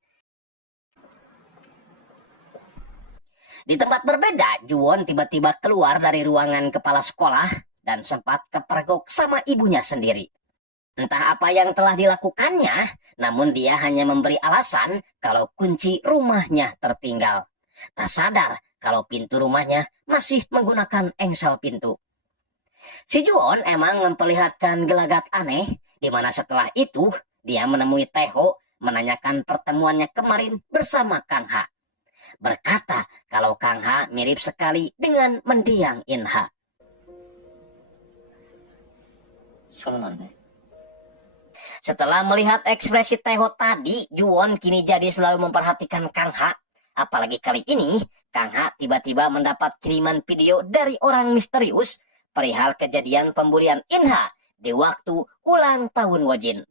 Di tempat berbeda, Juwon tiba-tiba keluar dari ruangan kepala sekolah dan sempat kepergok sama ibunya sendiri. Entah apa yang telah dilakukannya, namun dia hanya memberi alasan kalau kunci rumahnya tertinggal. Tak sadar kalau pintu rumahnya masih menggunakan engsel pintu. Si Juon emang memperlihatkan gelagat aneh, di mana setelah itu dia menemui Taeho menanyakan pertemuannya kemarin bersama Kang Ha. Berkata kalau Kang Ha mirip sekali dengan mendiang Inha. 서운하네. Setelah melihat ekspresi Taeho tadi, Juwon kini jadi selalu memperhatikan Kang Ha. Apalagi kali ini, Kang Ha tiba-tiba mendapat kiriman video dari orang misterius perihal kejadian pembulian Inha di waktu ulang tahun Wojin.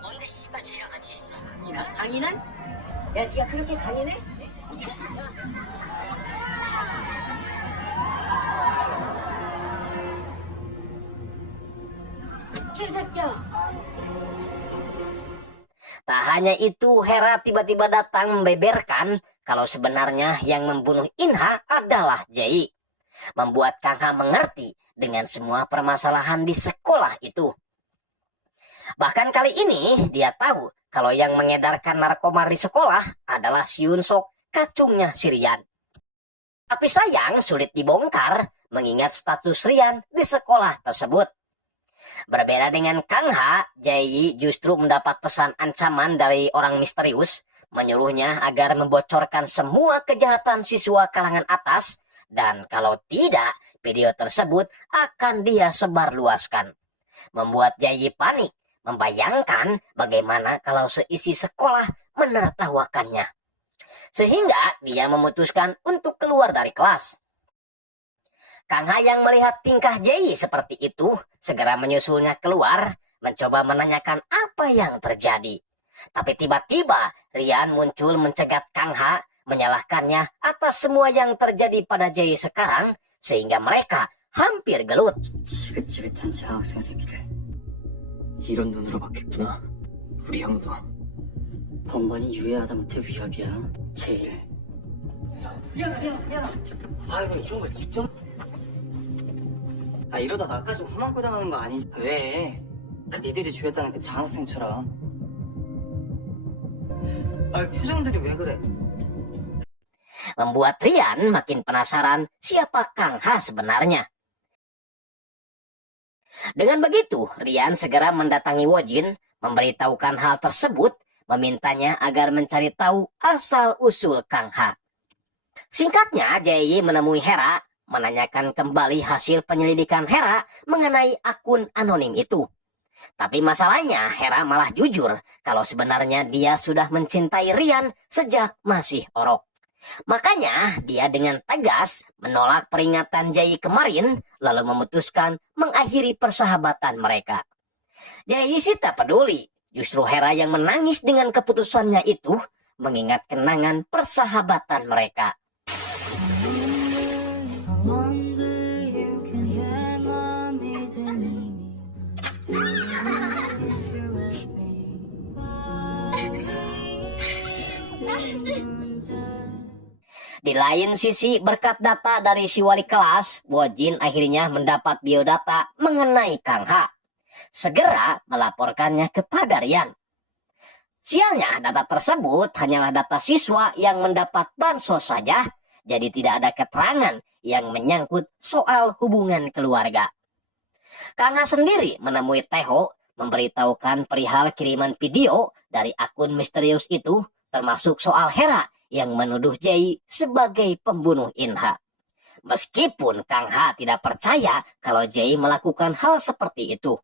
뭔데 씨발 쟤랑 같이 있어? 강인한? 야 네가 그렇게 강인해? Tak hanya itu, Hera tiba-tiba datang membeberkan kalau sebenarnya yang membunuh Inha adalah Jae. Membuat Kang Ha mengerti dengan semua permasalahan di sekolah itu. Bahkan kali ini dia tahu kalau yang mengedarkan narkoba di sekolah adalah si Yun Sok, kacungnya si Rian. Tapi sayang sulit dibongkar mengingat status Rian di sekolah tersebut. Berbeda dengan Kang Ha, Jae justru mendapat pesan ancaman dari orang misterius, menyuruhnya agar membocorkan semua kejahatan siswa kalangan atas, dan kalau tidak, video tersebut akan dia sebarluaskan. Membuat Jae panik, membayangkan bagaimana kalau seisi sekolah menertawakannya. Sehingga dia memutuskan untuk keluar dari kelas. Kang Ha yang melihat tingkah Jae seperti itu, segera menyusulnya keluar, mencoba menanyakan apa yang terjadi. Tapi tiba-tiba Rian muncul mencegat Kang Ha, menyalahkannya atas semua yang terjadi pada Jae sekarang, sehingga mereka hampir gelut. 지긋지긋한 저 학생 새끼들. 이런 눈으로 봤겠구나. 우리 형도. 번번이 유해하다 못해 위협이야. 제일. 야. 아이고 이런 걸 직접. 아 이러다 나까지 험한 꼴 당하는 거 아니지? 왜? 그 니들이 죽였다는 그 장학생처럼. 아 표정들이 왜 그래? Membuat Rian makin penasaran siapa Kang Ha sebenarnya. Dengan begitu, Rian segera mendatangi Wojin, memberitahukan hal tersebut, memintanya agar mencari tahu asal-usul Kang Ha. Singkatnya, Jae menemui Hera, menanyakan kembali hasil penyelidikan Hera mengenai akun anonim itu. Tapi masalahnya, Hera malah jujur kalau sebenarnya dia sudah mencintai Rian sejak masih orok. Makanya dia dengan tegas menolak peringatan Jae kemarin, lalu memutuskan mengakhiri persahabatan mereka. Jae sih tak peduli, justru Hera yang menangis dengan keputusannya itu, mengingat kenangan persahabatan mereka. Di lain sisi, berkat data dari si wali kelas, Wojin akhirnya mendapat biodata mengenai Kang Ha. Segera melaporkannya kepada Rian. Sialnya, data tersebut hanyalah data siswa yang mendapat bansos saja, jadi tidak ada keterangan yang menyangkut soal hubungan keluarga. Kang Ha sendiri menemui Taeho, memberitahukan perihal kiriman video dari akun misterius itu, termasuk soal Hera yang menuduh Jae sebagai pembunuh Inha. Meskipun Kang Ha tidak percaya kalau Jae melakukan hal seperti itu.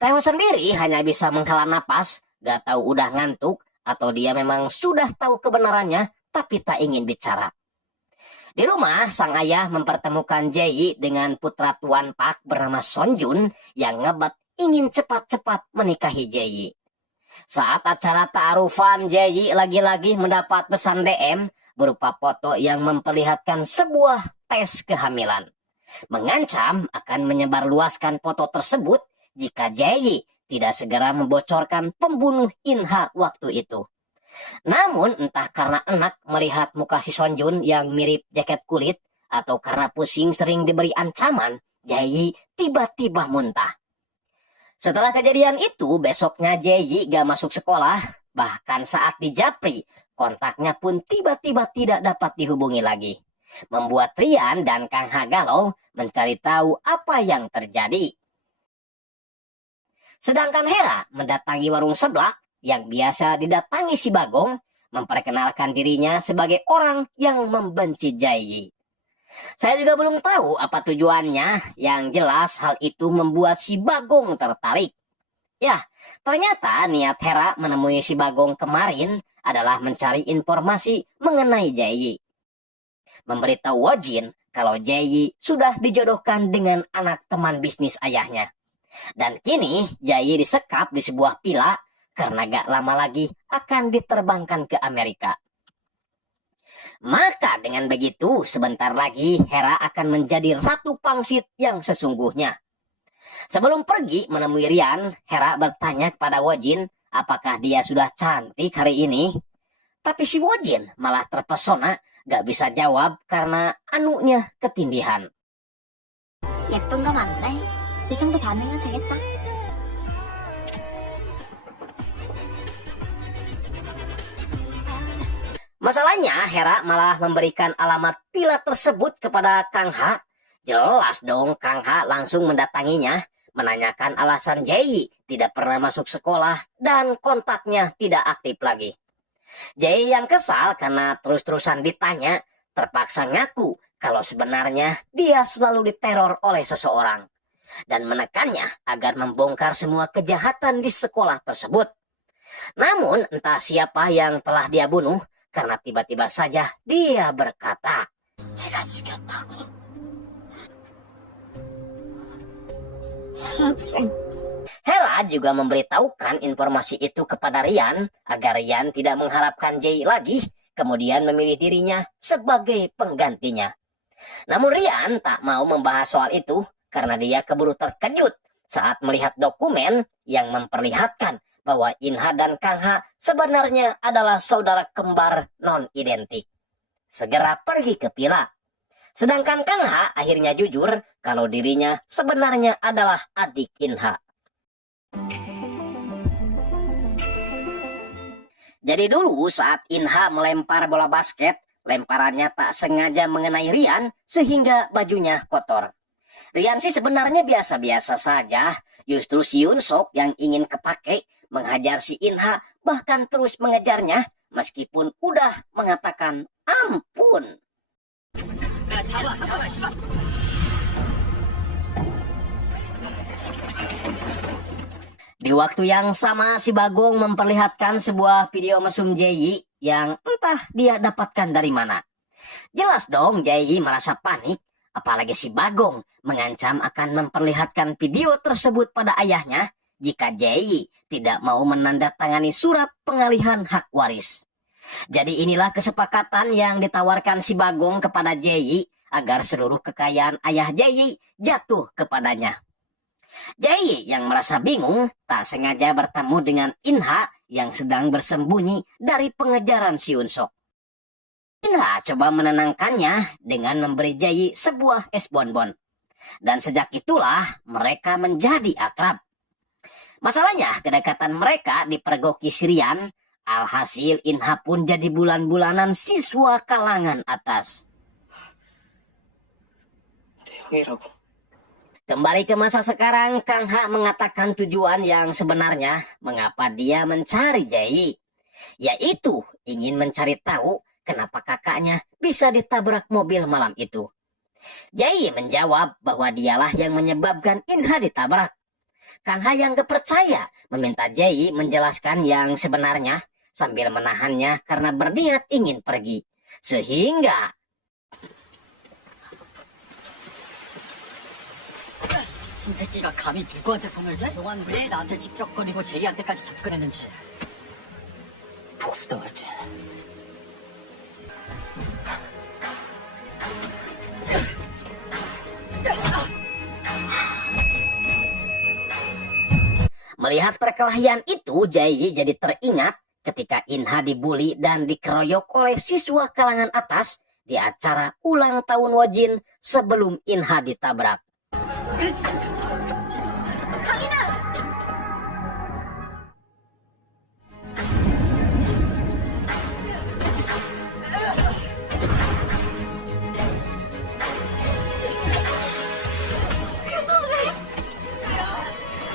Taeho sendiri hanya bisa menghela napas, gak tahu udah ngantuk atau dia memang sudah tahu kebenarannya tapi tak ingin bicara. Di rumah, sang ayah mempertemukan Jae dengan putra Tuan Pak bernama Sonjun yang ngebet ingin cepat-cepat menikahi Jae. Saat acara ta'arufan, Jae lagi-lagi mendapat pesan DM berupa foto yang memperlihatkan sebuah tes kehamilan. Mengancam akan menyebarluaskan foto tersebut jika Jae tidak segera membocorkan pembunuh Inha waktu itu. Namun entah karena enak melihat muka si Sonjun yang mirip jaket kulit atau karena pusing sering diberi ancaman, Jae tiba-tiba muntah. Setelah kejadian itu, besoknya Jae-yi gak masuk sekolah. Bahkan saat di Japri, kontaknya pun tiba-tiba tidak dapat dihubungi lagi. Membuat Rian dan Kang Ha galau mencari tahu apa yang terjadi. Sedangkan Hera mendatangi warung sebelah yang biasa didatangi si Bagong, memperkenalkan dirinya sebagai orang yang membenci Jae-yi. Saya juga belum tahu apa tujuannya, yang jelas hal itu membuat si Bagong tertarik. Ya, ternyata niat Hera menemui si Bagong kemarin adalah mencari informasi mengenai Jae-yi. Memberitahu Wojin kalau Jae-yi sudah dijodohkan dengan anak teman bisnis ayahnya. Dan kini Jae-yi disekap di sebuah villa karena gak lama lagi akan diterbangkan ke Amerika. Maka dengan begitu, sebentar lagi Hera akan menjadi ratu pangsit yang sesungguhnya. Sebelum pergi menemui Rian, Hera bertanya kepada Wojin apakah dia sudah cantik hari ini. Tapi si Wojin malah terpesona, gak bisa jawab karena anunya ketindihan. 예쁜 거 맞네. 이 정도 반응은 되겠다. Masalahnya, Hera malah memberikan alamat villa tersebut kepada Kang Ha. Jelas dong, Kang Ha langsung mendatanginya, menanyakan alasan Jae-yi tidak pernah masuk sekolah dan kontaknya tidak aktif lagi. Jae-yi yang kesal karena terus-terusan ditanya, terpaksa ngaku kalau sebenarnya dia selalu diteror oleh seseorang. Dan menekannya agar membongkar semua kejahatan di sekolah tersebut. Namun, entah siapa yang telah dia bunuh, karena tiba-tiba saja dia berkata, 제가 죽였다고. 장학생. Hera juga memberitahukan informasi itu kepada Rian agar Rian tidak mengharapkan Jae lagi, kemudian memilih dirinya sebagai penggantinya. Namun Rian tak mau membahas soal itu karena dia keburu terkejut saat melihat dokumen yang memperlihatkan bahwa Inha dan Kang Ha sebenarnya adalah saudara kembar non-identik. Segera pergi ke villa. Sedangkan Kang Ha akhirnya jujur kalau dirinya sebenarnya adalah adik Inha. Jadi dulu saat Inha melempar bola basket, lemparannya tak sengaja mengenai Rian sehingga bajunya kotor. Rian sih sebenarnya biasa-biasa saja, justru si Yunsok yang ingin kepake menghajar si Inha, bahkan terus mengejarnya meskipun udah mengatakan ampun. Di waktu yang sama si Bagong memperlihatkan sebuah video mesum Jae-yi yang entah dia dapatkan dari mana. Jelas dong Jae-yi merasa panik, apalagi si Bagong mengancam akan memperlihatkan video tersebut pada ayahnya jika Jae-yi tidak mau menandatangani surat pengalihan hak waris. Jadi inilah kesepakatan yang ditawarkan si Bagong kepada Jae-yi agar seluruh kekayaan ayah Jae-yi jatuh kepadanya. Jae-yi yang merasa bingung tak sengaja bertemu dengan Inha yang sedang bersembunyi dari pengejaran si Unsok. Inha coba menenangkannya dengan memberi Jae-yi sebuah es bonbon. Dan sejak itulah mereka menjadi akrab. Masalahnya kedekatan mereka dipergoki Rian, alhasil Inha pun jadi bulan-bulanan siswa kalangan atas. Kembali ke masa sekarang, Kang Ha mengatakan tujuan yang sebenarnya mengapa dia mencari Jae-yi, yaitu ingin mencari tahu kenapa kakaknya bisa ditabrak mobil malam itu. Jae-yi menjawab bahwa dialah yang menyebabkan Inha ditabrak. Kang Ha yang kepercaya meminta Jae-yi menjelaskan yang sebenarnya sambil menahannya karena berniat ingin pergi. Sehingga 미친 새끼가 감히 누구한테 손을 대? 동안 왜 나한테 집적거리고 제이한테까지 접근했는지 복수당할지. melihat perkelahian itu, Jae-yi jadi teringat ketika Inha dibuli dan dikeroyok oleh siswa kalangan atas di acara ulang tahun Wojin sebelum Inha ditabrak.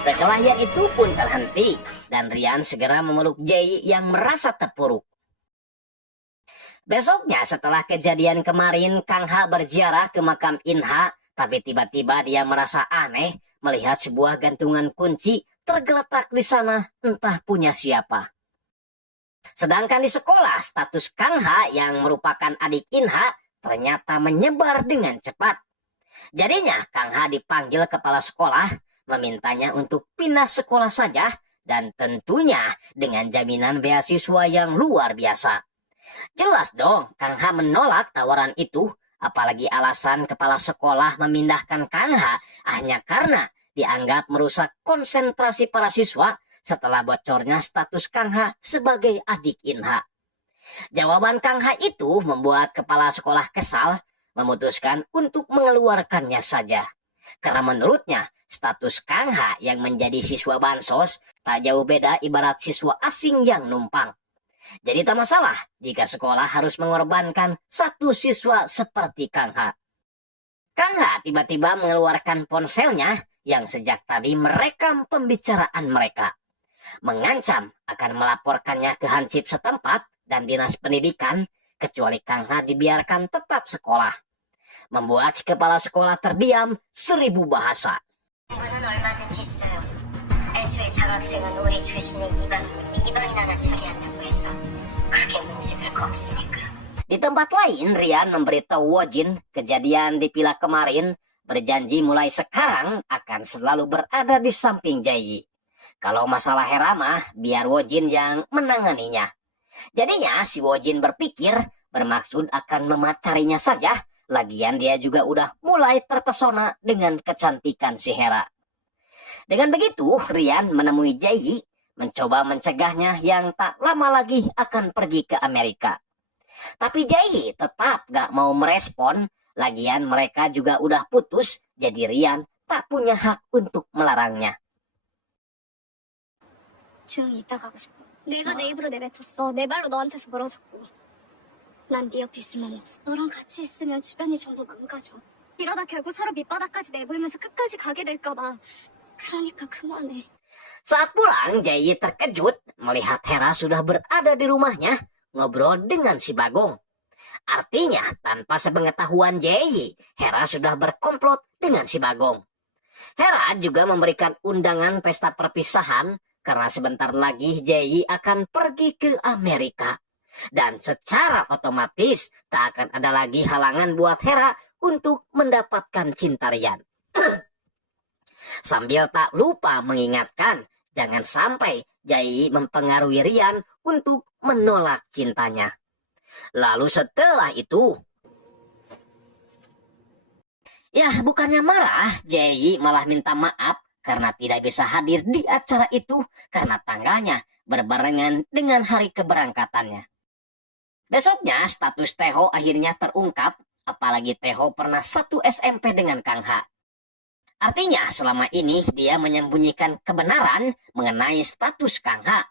Perkelahian itu pun terhenti dan Rian segera memeluk Jae yang merasa terpuruk. Besoknya setelah kejadian kemarin, Kang Ha berziarah ke makam Inha, tapi tiba-tiba dia merasa aneh melihat sebuah gantungan kunci tergeletak di sana, entah punya siapa. Sedangkan di sekolah, status Kang Ha yang merupakan adik Inha ternyata menyebar dengan cepat. Jadinya Kang Ha dipanggil kepala sekolah, memintanya untuk pindah sekolah saja, dan tentunya dengan jaminan beasiswa yang luar biasa. Jelas dong, Kang Ha menolak tawaran itu, apalagi alasan kepala sekolah memindahkan Kang Ha hanya karena dianggap merusak konsentrasi para siswa setelah bocornya status Kang Ha sebagai adik Inha. Jawaban Kang Ha itu membuat kepala sekolah kesal, memutuskan untuk mengeluarkannya saja. Karena menurutnya, status Kang Ha yang menjadi siswa bansos tak jauh beda ibarat siswa asing yang numpang. Jadi tak masalah jika sekolah harus mengorbankan satu siswa seperti Kang Ha. Kang Ha tiba-tiba mengeluarkan ponselnya yang sejak tadi merekam pembicaraan mereka. Mengancam akan melaporkannya ke Hansip setempat dan dinas pendidikan, kecuali Kang Ha dibiarkan tetap sekolah. Membuat si kepala sekolah terdiam 1000 bahasa. 문은 얼마든지 써요. 애초에 장학생은 우리 출신의 이방인 하나 처리한다고 해서 그게 문제될 거 없으니까. Di tempat lain, Rian memberitahu Wojin kejadian di villa kemarin, berjanji mulai sekarang akan selalu berada di samping Jae. Kalau masalah Hera mah, biar Wojin yang menanganinya. Jadinya si Wojin berpikir bermaksud akan memacarinya saja. Lagian dia juga udah mulai terpesona dengan kecantikan si Hera. Dengan begitu, Rian menemui Jae, mencoba mencegahnya yang tak lama lagi akan pergi ke Amerika. Tapi Jae tetap gak mau merespon, lagian mereka juga udah putus, jadi Rian tak punya hak untuk melarangnya. 조용히 있다 가고 싶어. 내가 내 입으로 내뱉었어. 내 발로 너한테서 멀어졌고. 난 네 옆에 있을 맘 없어. 너랑 같이 있으면 주변이 전부 망가져. 이러다 결국 서로 밑바닥까지 내보이면서 끝까지 가게 될까 봐. 그러니까 그만해. Saat pulang, Jae terkejut melihat Hera sudah berada di rumahnya, ngobrol dengan si Bagong. Artinya, tanpa sepengetahuan Jae, Hera sudah berkomplot dengan si Bagong. Hera juga memberikan undangan pesta perpisahan, karena sebentar lagi Jae akan pergi ke Amerika. Dan secara otomatis tak akan ada lagi halangan buat Hera untuk mendapatkan cinta Rian. Sambil tak lupa mengingatkan, jangan sampai Jae mempengaruhi Rian untuk menolak cintanya. Lalu setelah itu, ya bukannya marah, Jae malah minta maaf karena tidak bisa hadir di acara itu karena tanggalnya berbarengan dengan hari keberangkatannya. Besoknya status Teho akhirnya terungkap, apalagi Teho pernah satu SMP dengan Kang Ha. Artinya selama ini dia menyembunyikan kebenaran mengenai status Kang Ha,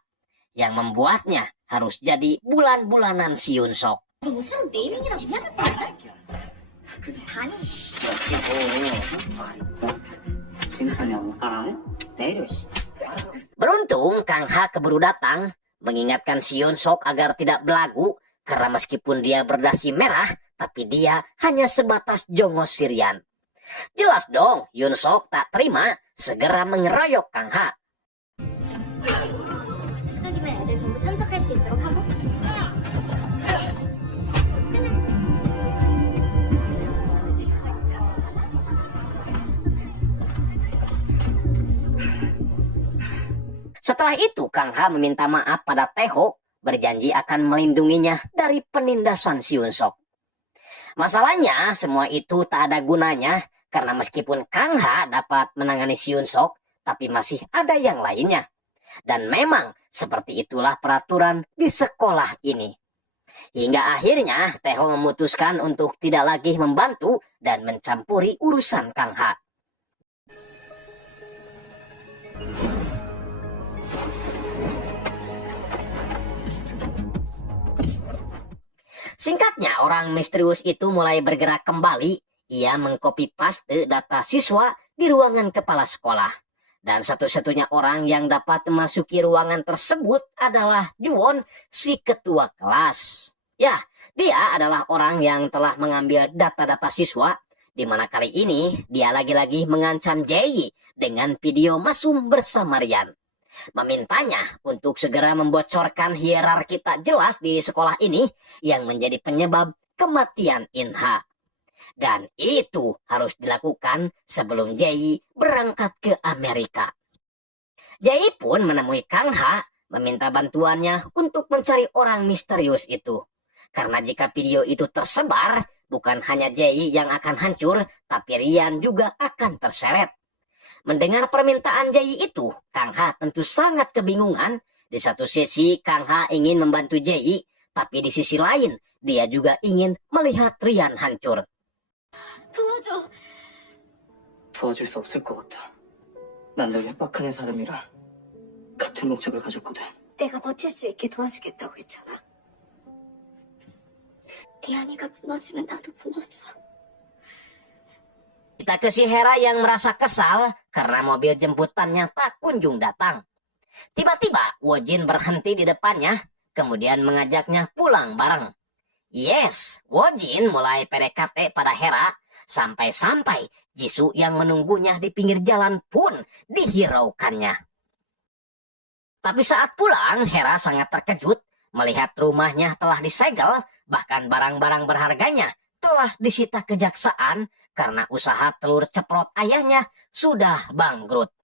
yang membuatnya harus jadi bulan-bulanan si Yun Sok. 뭐 사람 네이밍이랑 해야 될거 아니야? 그 반이 Beruntung Kang Ha keburu datang, mengingatkan si Yun Sok agar tidak belagu, karena meskipun dia berdasi merah, tapi dia hanya sebatas jongos Rian. Jelas dong, Yun Sok tak terima, segera mengeroyok Kang Ha. 국장님은 애들 전부 참석할 수 있도록 하고. Setelah itu, Kang Ha meminta maaf pada Teho, berjanji akan melindunginya dari penindasan si Yun Sok. Masalahnya, semua itu tak ada gunanya, karena meskipun Kang Ha dapat menangani si Yun Sok, tapi masih ada yang lainnya. Dan memang seperti itulah peraturan di sekolah ini. Hingga akhirnya Teho memutuskan untuk tidak lagi membantu dan mencampuri urusan Kang Ha. Singkatnya, orang misterius itu mulai bergerak kembali. Ia mengcopy paste data siswa di ruangan kepala sekolah. Dan satu-satunya orang yang dapat memasuki ruangan tersebut adalah Juwon, si ketua kelas. Ya, dia adalah orang yang telah mengambil data-data siswa, di mana kali ini dia lagi-lagi mengancam Jae dengan video mesum bersama Ryan. Memintanya untuk segera membocorkan hierarki tak jelas di sekolah ini yang menjadi penyebab kematian Inha. Dan itu harus dilakukan sebelum Jae berangkat ke Amerika. Jae pun menemui Kang Ha, meminta bantuannya untuk mencari orang misterius itu. Karena jika video itu tersebar, bukan hanya Jae yang akan hancur, tapi Ryan juga akan terseret. Mendengar permintaan Jae itu, Kang Ha tentu sangat kebingungan. Di satu sisi, Kang Ha ingin membantu Jae, tapi di sisi lain, dia juga ingin melihat Ryan hancur. 도와줘. 도와줄 수 없을 것 같아. 난 널 협박하는 사람이라 같은 목적을 가졌거든. 내가 버틸 수 있게 도와주겠다고 했잖아. 리안이가 무너지면 나도 무너져. Kita ke si Hera yang merasa kesal karena mobil jemputannya tak kunjung datang. Tiba-tiba Wojin berhenti di depannya, kemudian mengajaknya pulang bareng. Yes, Wojin mulai PDKT pada Hera, sampai-sampai Jisoo yang menunggunya di pinggir jalan pun dihiraukannya. Tapi saat pulang, Hera sangat terkejut melihat rumahnya telah disegel, bahkan barang-barang berharganya telah disita kejaksaan karena usaha telur ceprot ayahnya sudah bangkrut.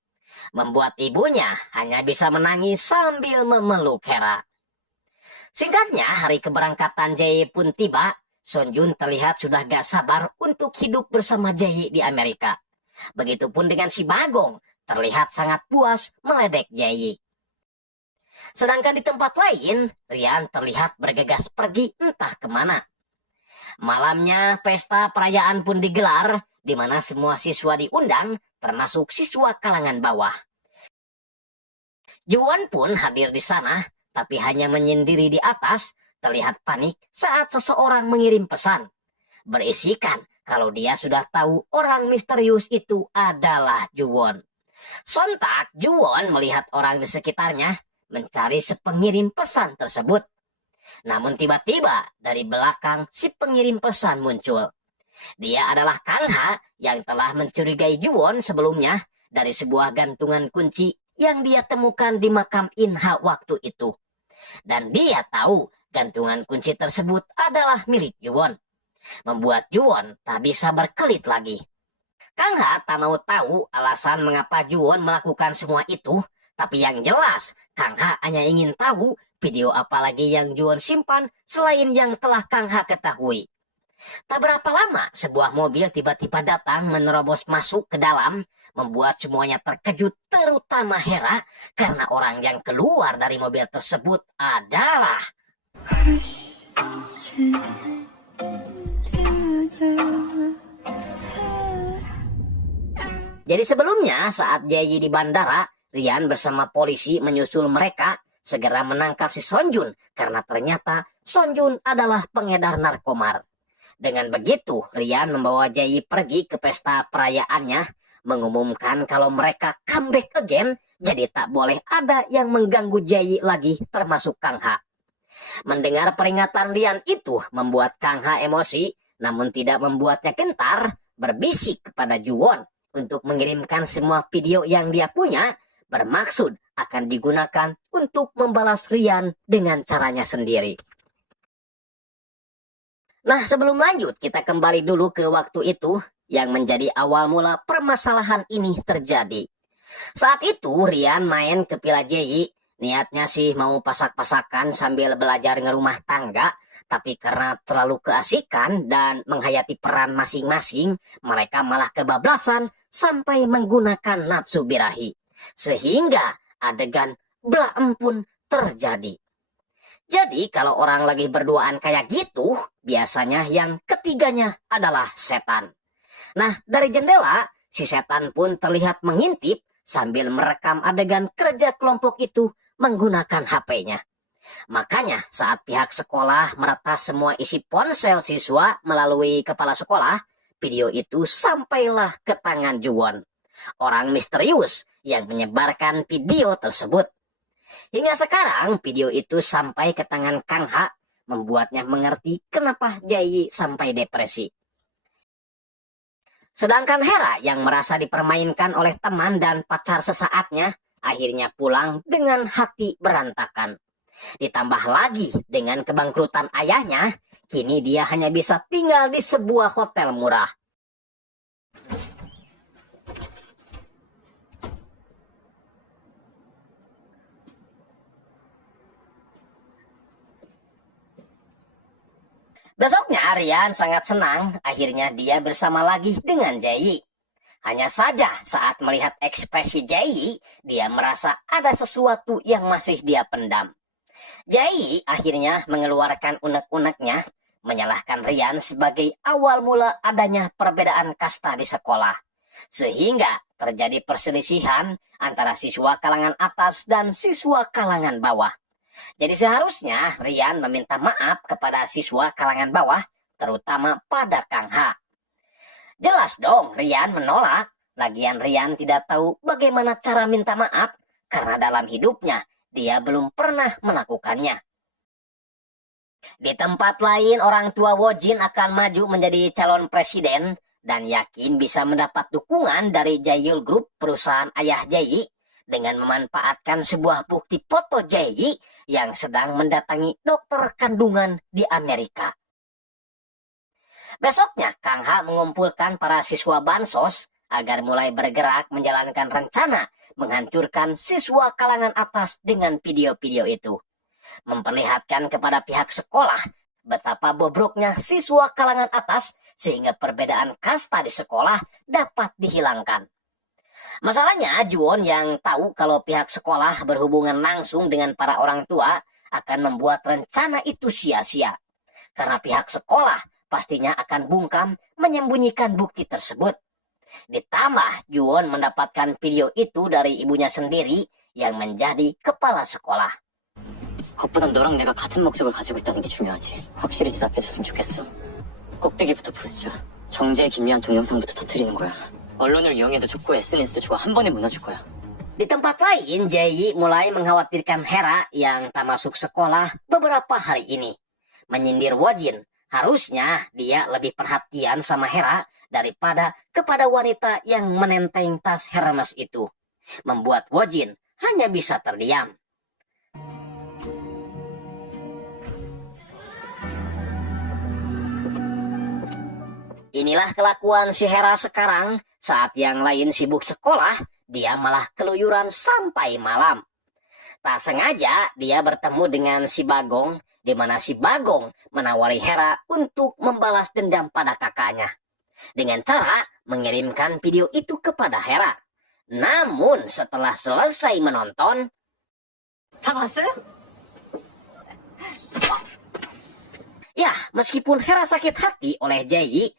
Membuat ibunya hanya bisa menangis sambil memeluk Hera. Singkatnya, hari keberangkatan Jae pun tiba. Sonjun terlihat sudah gak sabar untuk hidup bersama Jae di Amerika. Begitupun dengan si Bagong, terlihat sangat puas meledek Jae. Sedangkan di tempat lain, Ryan terlihat bergegas pergi entah kemana. Malamnya, pesta perayaan pun digelar, di mana semua siswa diundang, termasuk siswa kalangan bawah. Juwon pun hadir di sana, tapi hanya menyendiri di atas, terlihat panik saat seseorang mengirim pesan. Berisikan kalau dia sudah tahu orang misterius itu adalah Juwon. Sontak Juwon melihat orang di sekitarnya mencari si pengirim pesan tersebut. Namun tiba-tiba dari belakang si pengirim pesan muncul. Dia adalah Kang Ha yang telah mencurigai Juwon sebelumnya dari sebuah gantungan kunci yang dia temukan di makam Inha waktu itu. Dan dia tahu gantungan kunci tersebut adalah milik Juwon. Membuat Juwon tak bisa berkelit lagi. Kang Ha tak mau tahu alasan mengapa Juwon melakukan semua itu, tapi yang jelas Kang Ha hanya ingin tahu video apa lagi yang Juwon simpan selain yang telah Kang Ha ketahui. Tak berapa lama sebuah mobil tiba-tiba datang menerobos masuk ke dalam, membuat semuanya terkejut, terutama Hera, karena orang yang keluar dari mobil tersebut adalah Jadi sebelumnya saat Jae di bandara, Ryan bersama polisi menyusul mereka segera menangkap si Sonjun karena ternyata Sonjun adalah pengedar narkomar. Dengan begitu, Ryan membawa Jae pergi ke pesta perayaannya, mengumumkan kalau mereka comeback again, jadi tak boleh ada yang mengganggu Jae lagi termasuk Kang Ha. Mendengar peringatan Ryan itu membuat Kang Ha emosi, namun tidak membuatnya gentar, berbisik kepada Juwon untuk mengirimkan semua video yang dia punya, bermaksud akan digunakan untuk membalas Ryan dengan caranya sendiri. Nah, sebelum lanjut, kita kembali dulu ke waktu itu yang menjadi awal mula permasalahan ini terjadi. Saat itu, Ryan main ke Villa Jae. Niatnya sih mau pasak-pasakan sambil belajar ngerumah tangga, tapi karena terlalu keasikan dan menghayati peran masing-masing, mereka malah kebablasan sampai menggunakan nafsu birahi. Sehingga adegan beraem pun terjadi. Jadi kalau orang lagi berduaan kayak gitu, biasanya yang ketiganya adalah setan. Nah, dari jendela, si setan pun terlihat mengintip sambil merekam adegan kerja kelompok itu menggunakan HP-nya. Makanya saat pihak sekolah meretas semua isi ponsel siswa melalui kepala sekolah, video itu sampailah ke tangan Juwon. orang misterius yang menyebarkan video tersebut. Hingga sekarang video itu sampai ke tangan Kang Ha, membuatnya mengerti kenapa Jae sampai depresi. Sedangkan Hera yang merasa dipermainkan oleh teman dan pacar sesaatnya, akhirnya pulang dengan hati berantakan. Ditambah lagi dengan kebangkrutan ayahnya, kini dia hanya bisa tinggal di sebuah hotel murah. Besoknya Rian sangat senang, akhirnya dia bersama lagi dengan Jae. Hanya saja saat melihat ekspresi Jae, dia merasa ada sesuatu yang masih dia pendam. Jae akhirnya mengeluarkan unek-uneknya, menyalahkan Rian sebagai awal mula adanya perbedaan kasta di sekolah. Sehingga terjadi perselisihan antara siswa kalangan atas dan siswa kalangan bawah. Jadi seharusnya Rian meminta maaf kepada siswa kalangan bawah, terutama pada Kang Ha. Jelas dong Rian menolak, lagian Rian tidak tahu bagaimana cara minta maaf, karena dalam hidupnya dia belum pernah melakukannya. Di tempat lain orang tua Wojin akan maju menjadi calon presiden, dan yakin bisa mendapat dukungan dari Jaehyul Group, perusahaan ayah Jae, dengan memanfaatkan sebuah bukti foto Jae yang sedang mendatangi dokter kandungan di Amerika. Besoknya Kang Ha mengumpulkan para siswa bansos agar mulai bergerak menjalankan rencana menghancurkan siswa kalangan atas dengan video-video itu. Memperlihatkan kepada pihak sekolah betapa bobroknya siswa kalangan atas sehingga perbedaan kasta di sekolah dapat dihilangkan. Masalahnya Juwon yang tahu kalau pihak sekolah berhubungan langsung dengan para orang tua akan membuat rencana itu sia-sia. Karena pihak sekolah pastinya akan bungkam menyembunyikan bukti tersebut. Ditambah Juwon mendapatkan video itu dari ibunya sendiri yang menjadi kepala sekolah. 그것보단 너랑 내가 같은 목적을 가지고 있다는 게 중요하지. 확실히 대답해줬으면 좋겠어. 꼭대기부터 부수자. 정재의 김미한 동영상부터 터뜨리는 거야. 언론을 이용해도 좋고 SNS도 좋아. 한 번에 무너질 거야. Di tempat lain, Jae mulai mengkhawatirkan Hera yang tak masuk sekolah beberapa hari ini. Menyindir Wojin, harusnya dia lebih perhatian sama Hera daripada kepada wanita yang menenteng tas Hermes itu. Membuat Wojin hanya bisa terdiam. Inilah kelakuan si Hera sekarang. Saat yang lain sibuk sekolah, dia malah keluyuran sampai malam. Tak sengaja dia bertemu dengan si Bagong, di mana si Bagong menawari Hera untuk membalas dendam pada kakaknya. Dengan cara mengirimkan video itu kepada Hera. Namun setelah selesai menonton, 다 봤어요? ya meskipun Hera sakit hati oleh Jae,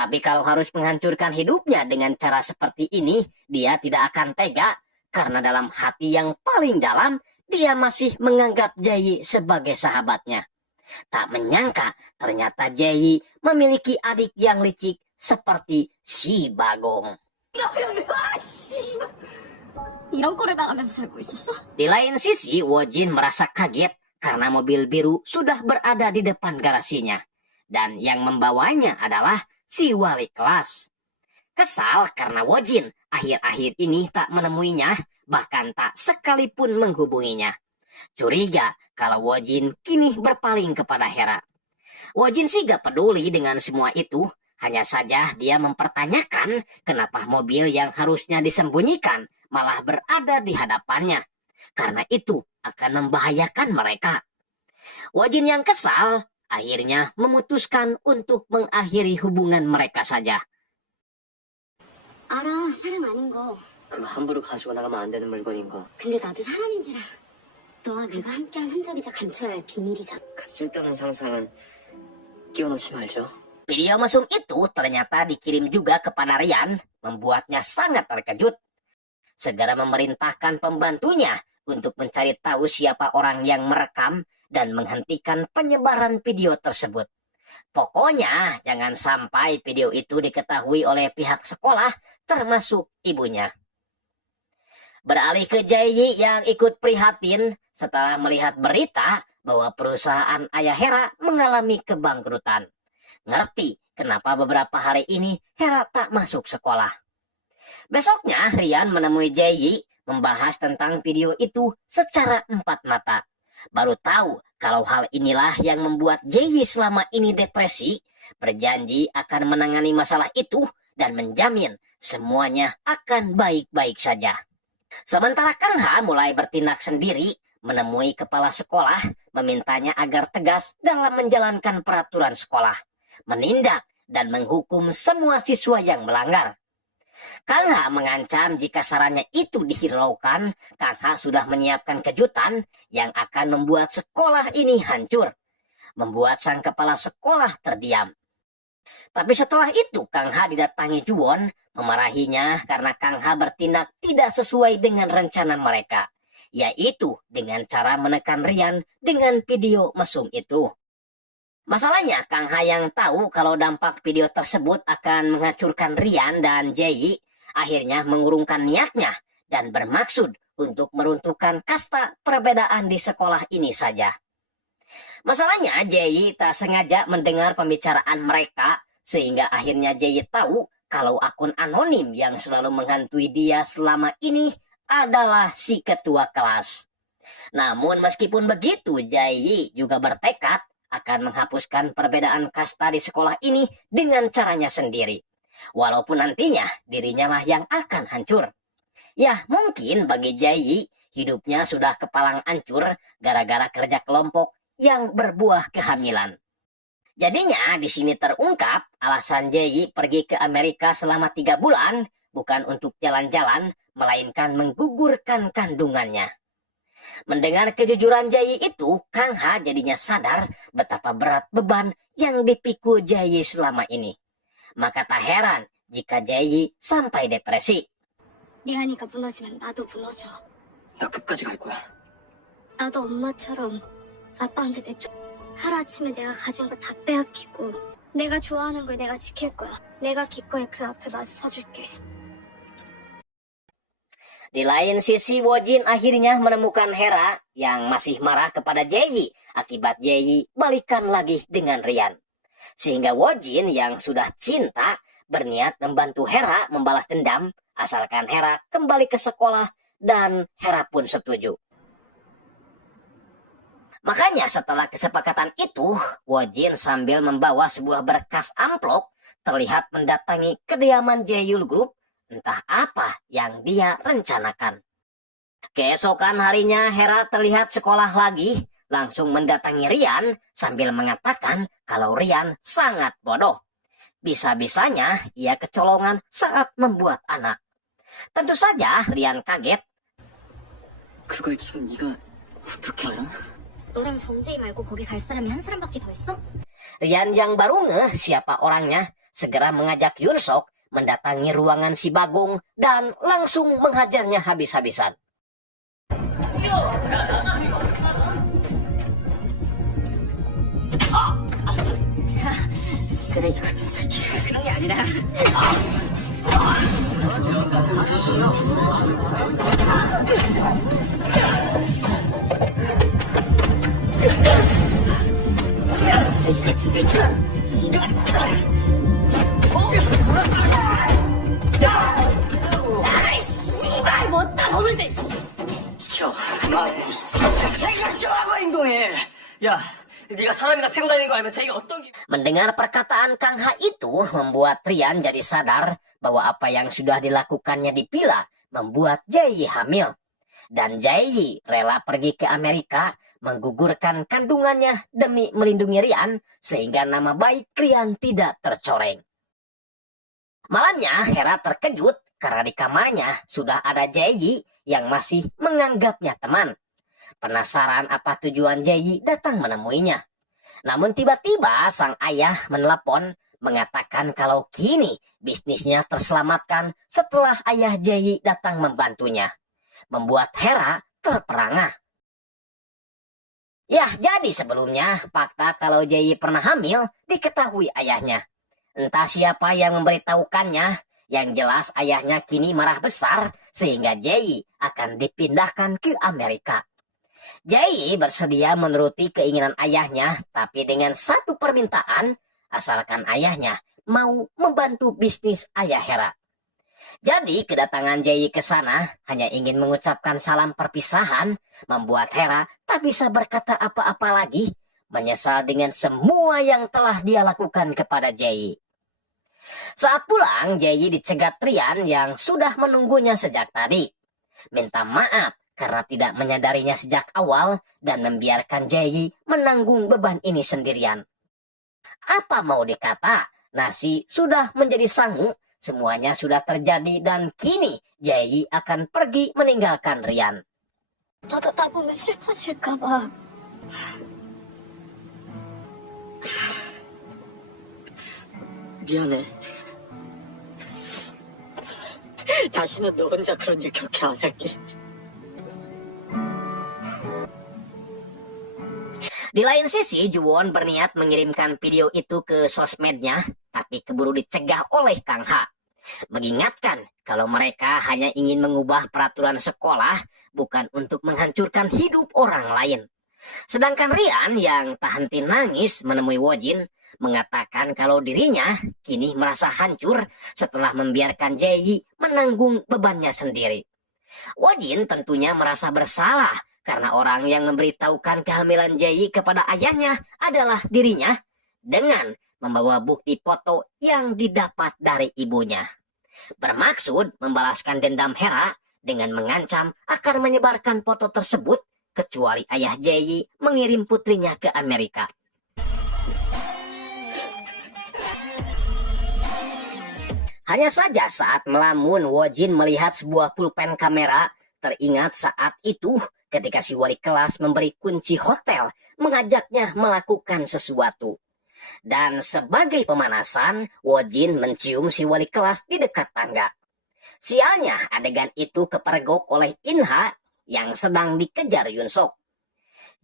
tapi kalau harus menghancurkan hidupnya dengan cara seperti ini, dia tidak akan tega, karena dalam hati yang paling dalam, dia masih menganggap Jae sebagai sahabatnya. Tak menyangka, ternyata Jae memiliki adik yang licik seperti si Bagong. 이런 꼴을 당하면서 살고 있었어? Di lain sisi, Wojin merasa kaget karena mobil biru sudah berada di depan garasinya. Dan yang membawanya adalah si wali kelas. Kesal karena Wojin akhir-akhir ini tak menemuinya, bahkan tak sekalipun menghubunginya. Curiga kalau Wojin kini berpaling kepada Hera. Wojin sih gak peduli dengan semua itu, hanya saja dia mempertanyakan kenapa mobil yang harusnya disembunyikan malah berada di hadapannya. Karena itu akan membahayakan mereka. Wojin yang kesal akhirnya memutuskan untuk mengakhiri hubungan mereka saja. 알아, 사랑 아닌 거. 그거 함부로 가지고 나가면 안 되는 물건인 거. 근데 나도 사람인지라. 너와 내가 함께한 흔적이자 감춰야 할 비밀이잖아. 그 쓸데없는 상상은 끼워넣지 말죠. Video mesum itu ternyata dikirim juga kepada Rian, membuatnya sangat terkejut. Segera memerintahkan pembantunya untuk mencari tahu siapa orang yang merekam dan menghentikan penyebaran video tersebut. Pokoknya jangan sampai video itu diketahui oleh pihak sekolah termasuk ibunya. Beralih ke Jaeyi yang ikut prihatin setelah melihat berita bahwa perusahaan ayah Hera mengalami kebangkrutan. Ngerti kenapa beberapa hari ini Hera tak masuk sekolah. Besoknya Rian menemui Jaeyi membahas tentang video itu secara empat mata. Baru tahu kalau hal inilah yang membuat Jaeyi selama ini depresi, berjanji akan menangani masalah itu dan menjamin semuanya akan baik-baik saja. Sementara Kang Ha mulai bertindak sendiri, menemui kepala sekolah, memintanya agar tegas dalam menjalankan peraturan sekolah, menindak dan menghukum semua siswa yang melanggar. Kang Ha mengancam jika sarannya itu dihiraukan, Kang Ha sudah menyiapkan kejutan yang akan membuat sekolah ini hancur, membuat sang kepala sekolah terdiam. Tapi setelah itu Kang Ha didatangi Juwon, memarahinya karena Kang Ha bertindak tidak sesuai dengan rencana mereka, yaitu dengan cara menekan Rian dengan video mesum itu. Masalahnya Kang Ha yang tahu kalau dampak video tersebut akan menghancurkan Rian dan Jaeyi, akhirnya mengurungkan niatnya dan bermaksud untuk meruntuhkan kasta perbedaan di sekolah ini saja. Masalahnya Jaeyi tak sengaja mendengar pembicaraan mereka, sehingga akhirnya Jaeyi tahu kalau akun anonim yang selalu menghantui dia selama ini adalah si ketua kelas. Namun meskipun begitu, Jaeyi juga bertekad akan menghapuskan perbedaan kasta di sekolah ini dengan caranya sendiri. Walaupun nantinya dirinya lah yang akan hancur. Ya mungkin bagi Jaeyi hidupnya sudah kepalang hancur gara-gara kerja kelompok yang berbuah kehamilan. Jadinya di sini terungkap alasan Jaeyi pergi ke Amerika selama 3 bulan bukan untuk jalan-jalan, melainkan menggugurkan kandungannya. Mendengar kejujuran Jaeyi itu, Kang Ha jadinya sadar betapa berat beban yang dipikul Jaeyi selama ini. Maka tak heran jika Jaeyi sampai depresi. 리안이가 무너지면 나도 무너져. 나 끝까지 갈 거야. 나도 엄마처럼 아빠한테 하루아침에 내가 가진 거 다 빼앗기고 내가 좋아하는 걸 내가 지킬 거야. 내가 기꺼이 그 앞에 마주 서줄게. Di lain sisi, Wojin akhirnya menemukan Hera yang masih marah kepada Jaeyi akibat Jaeyi balikan lagi dengan Rian. Sehingga Wojin yang sudah cinta berniat membantu Hera membalas dendam asalkan Hera kembali ke sekolah dan Hera pun setuju. Makanya setelah kesepakatan itu, Wojin sambil membawa sebuah berkas amplop terlihat mendatangi kediaman Jaehyul Group. Entah apa yang dia rencanakan. Keesokan harinya Hera terlihat sekolah lagi, langsung mendatangi Rian sambil mengatakan kalau Rian sangat bodoh. Bisa-bisanya ia kecolongan saat membuat anak. Tentu saja Rian kaget. 그걸 지금 네가 어떻게 알아? 너랑 정재희 말고 거기 갈 사람이 한 사람밖에 더 있어? Rian yang baru ngeh siapa orangnya segera mengajak Yunsok mendatangi ruangan si Bagong dan langsung menghajarnya habis-habisan. 쓰레기 같은 새끼. 그런 게 아니라 쓰레기 같은 새끼. 시켜. 자기가 좋아하고 행동해. 야, 네가 사람이나 패고 다니는 거 알면 자기가 어떤 기분? Mendengar perkataan Kang Ha itu membuat Rian jadi sadar bahwa apa yang sudah dilakukannya di Pila membuat Jaeyi hamil. Dan Jaeyi rela pergi ke Amerika menggugurkan kandungannya demi melindungi Rian sehingga nama baik Rian tidak tercoreng. Malamnya Hera terkejut karena di kamarnya sudah ada Jaeyi yang masih menganggapnya teman. Penasaran apa tujuan Jaeyi datang menemuinya. Namun tiba-tiba sang ayah menelepon mengatakan kalau kini bisnisnya terselamatkan setelah ayah Jaeyi datang membantunya. Membuat Hera terperangah. Ya, jadi sebelumnya fakta kalau Jae pernah hamil diketahui ayahnya. Entah siapa yang memberitahukannya, yang jelas ayahnya kini marah besar sehingga Jae akan dipindahkan ke Amerika. Jae bersedia menuruti keinginan ayahnya, tapi dengan satu permintaan, asalkan ayahnya mau membantu bisnis ayah Hera. Jadi kedatangan Jae ke sana hanya ingin mengucapkan salam perpisahan, membuat Hera tak bisa berkata apa-apa lagi, menyesal dengan semua yang telah dia lakukan kepada Jae. Saat pulang, Jae dicegat Rian yang sudah menunggunya sejak tadi. Minta maaf karena tidak menyadarinya sejak awal dan membiarkan Jae menanggung beban ini sendirian. Apa mau dikata, nasi sudah menjadi sangu, semuanya sudah terjadi dan kini Jae akan pergi meninggalkan Rian. 너도 나 보면 슬퍼질까봐. 미안해. 다시는 너 혼자 그런 일 그렇게 안 할게. Di lain sisi, Juwon berniat mengirimkan video itu ke sosmednya, tapi keburu dicegah oleh Kang Ha. Mengingatkan kalau mereka hanya ingin mengubah peraturan sekolah, bukan untuk menghancurkan hidup orang lain. Sedangkan Rian yang tak henti nangis menemui Wojin, mengatakan kalau dirinya kini merasa hancur setelah membiarkan Jae menanggung bebannya sendiri. Wojin tentunya merasa bersalah karena orang yang memberitahukan kehamilan Jae kepada ayahnya adalah dirinya dengan membawa bukti foto yang didapat dari ibunya. Bermaksud membalaskan dendam Hera dengan mengancam akan menyebarkan foto tersebut kecuali ayah Jae mengirim putrinya ke Amerika. Hanya saja saat melamun Wojin melihat sebuah pulpen kamera, teringat saat itu ketika si wali kelas memberi kunci hotel, mengajaknya melakukan sesuatu. Dan sebagai pemanasan, Wojin mencium si wali kelas di dekat tangga. Sialnya adegan itu kepergok oleh Inha yang sedang dikejar Yunsok.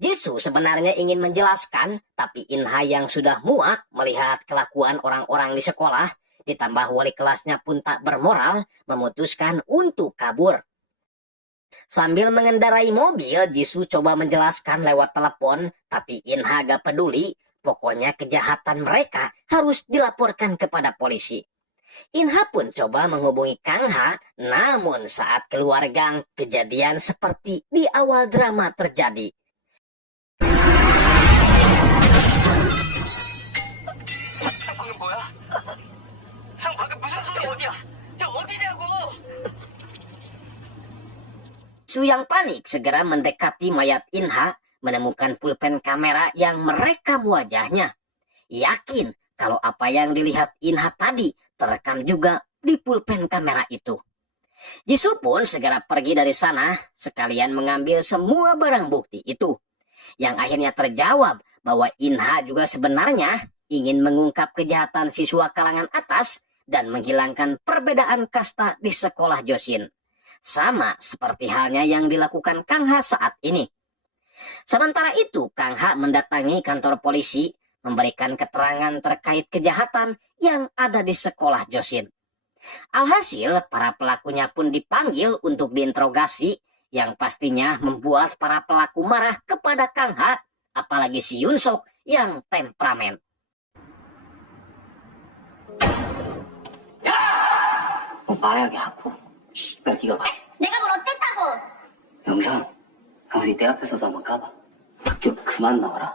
Jisoo sebenarnya ingin menjelaskan, tapi Inha yang sudah muak melihat kelakuan orang-orang di sekolah, ditambah wali kelasnya pun tak bermoral, memutuskan untuk kabur. Sambil mengendarai mobil, Jisoo coba menjelaskan lewat telepon, tapi Inha gak peduli. Pokoknya kejahatan mereka harus dilaporkan kepada polisi. Inha pun coba menghubungi Kang Ha, namun saat keluar gang, kejadian seperti di awal drama terjadi. 방금 뭐야? 형 방금 무슨 소리 어디야? 형 어디냐고? Su yang panik segera mendekati mayat Inha, menemukan pulpen kamera yang merekam wajahnya. Yakin kalau apa yang dilihat Inha tadi terekam juga di pulpen kamera itu. Jisoo pun segera pergi dari sana, sekalian mengambil semua barang bukti itu. Yang akhirnya terjawab bahwa Inha juga sebenarnya ingin mengungkap kejahatan siswa kalangan atas dan menghilangkan perbedaan kasta di sekolah Josin. Sama seperti halnya yang dilakukan Kang Ha saat ini. Sementara itu, Kang Ha mendatangi kantor polisi, memberikan keterangan terkait kejahatan yang ada di sekolah Josin. Alhasil, para pelakunya pun dipanggil untuk diinterogasi, yang pastinya membuat para pelaku marah kepada Kang Ha, apalagi si Yunsok yang temperamen. 빠르게 하고 씨발 네가 봐. 내가 뭘 어쨌다고? 영상 어디 내 앞에서도 한번 까봐. 학교 그만 나와라.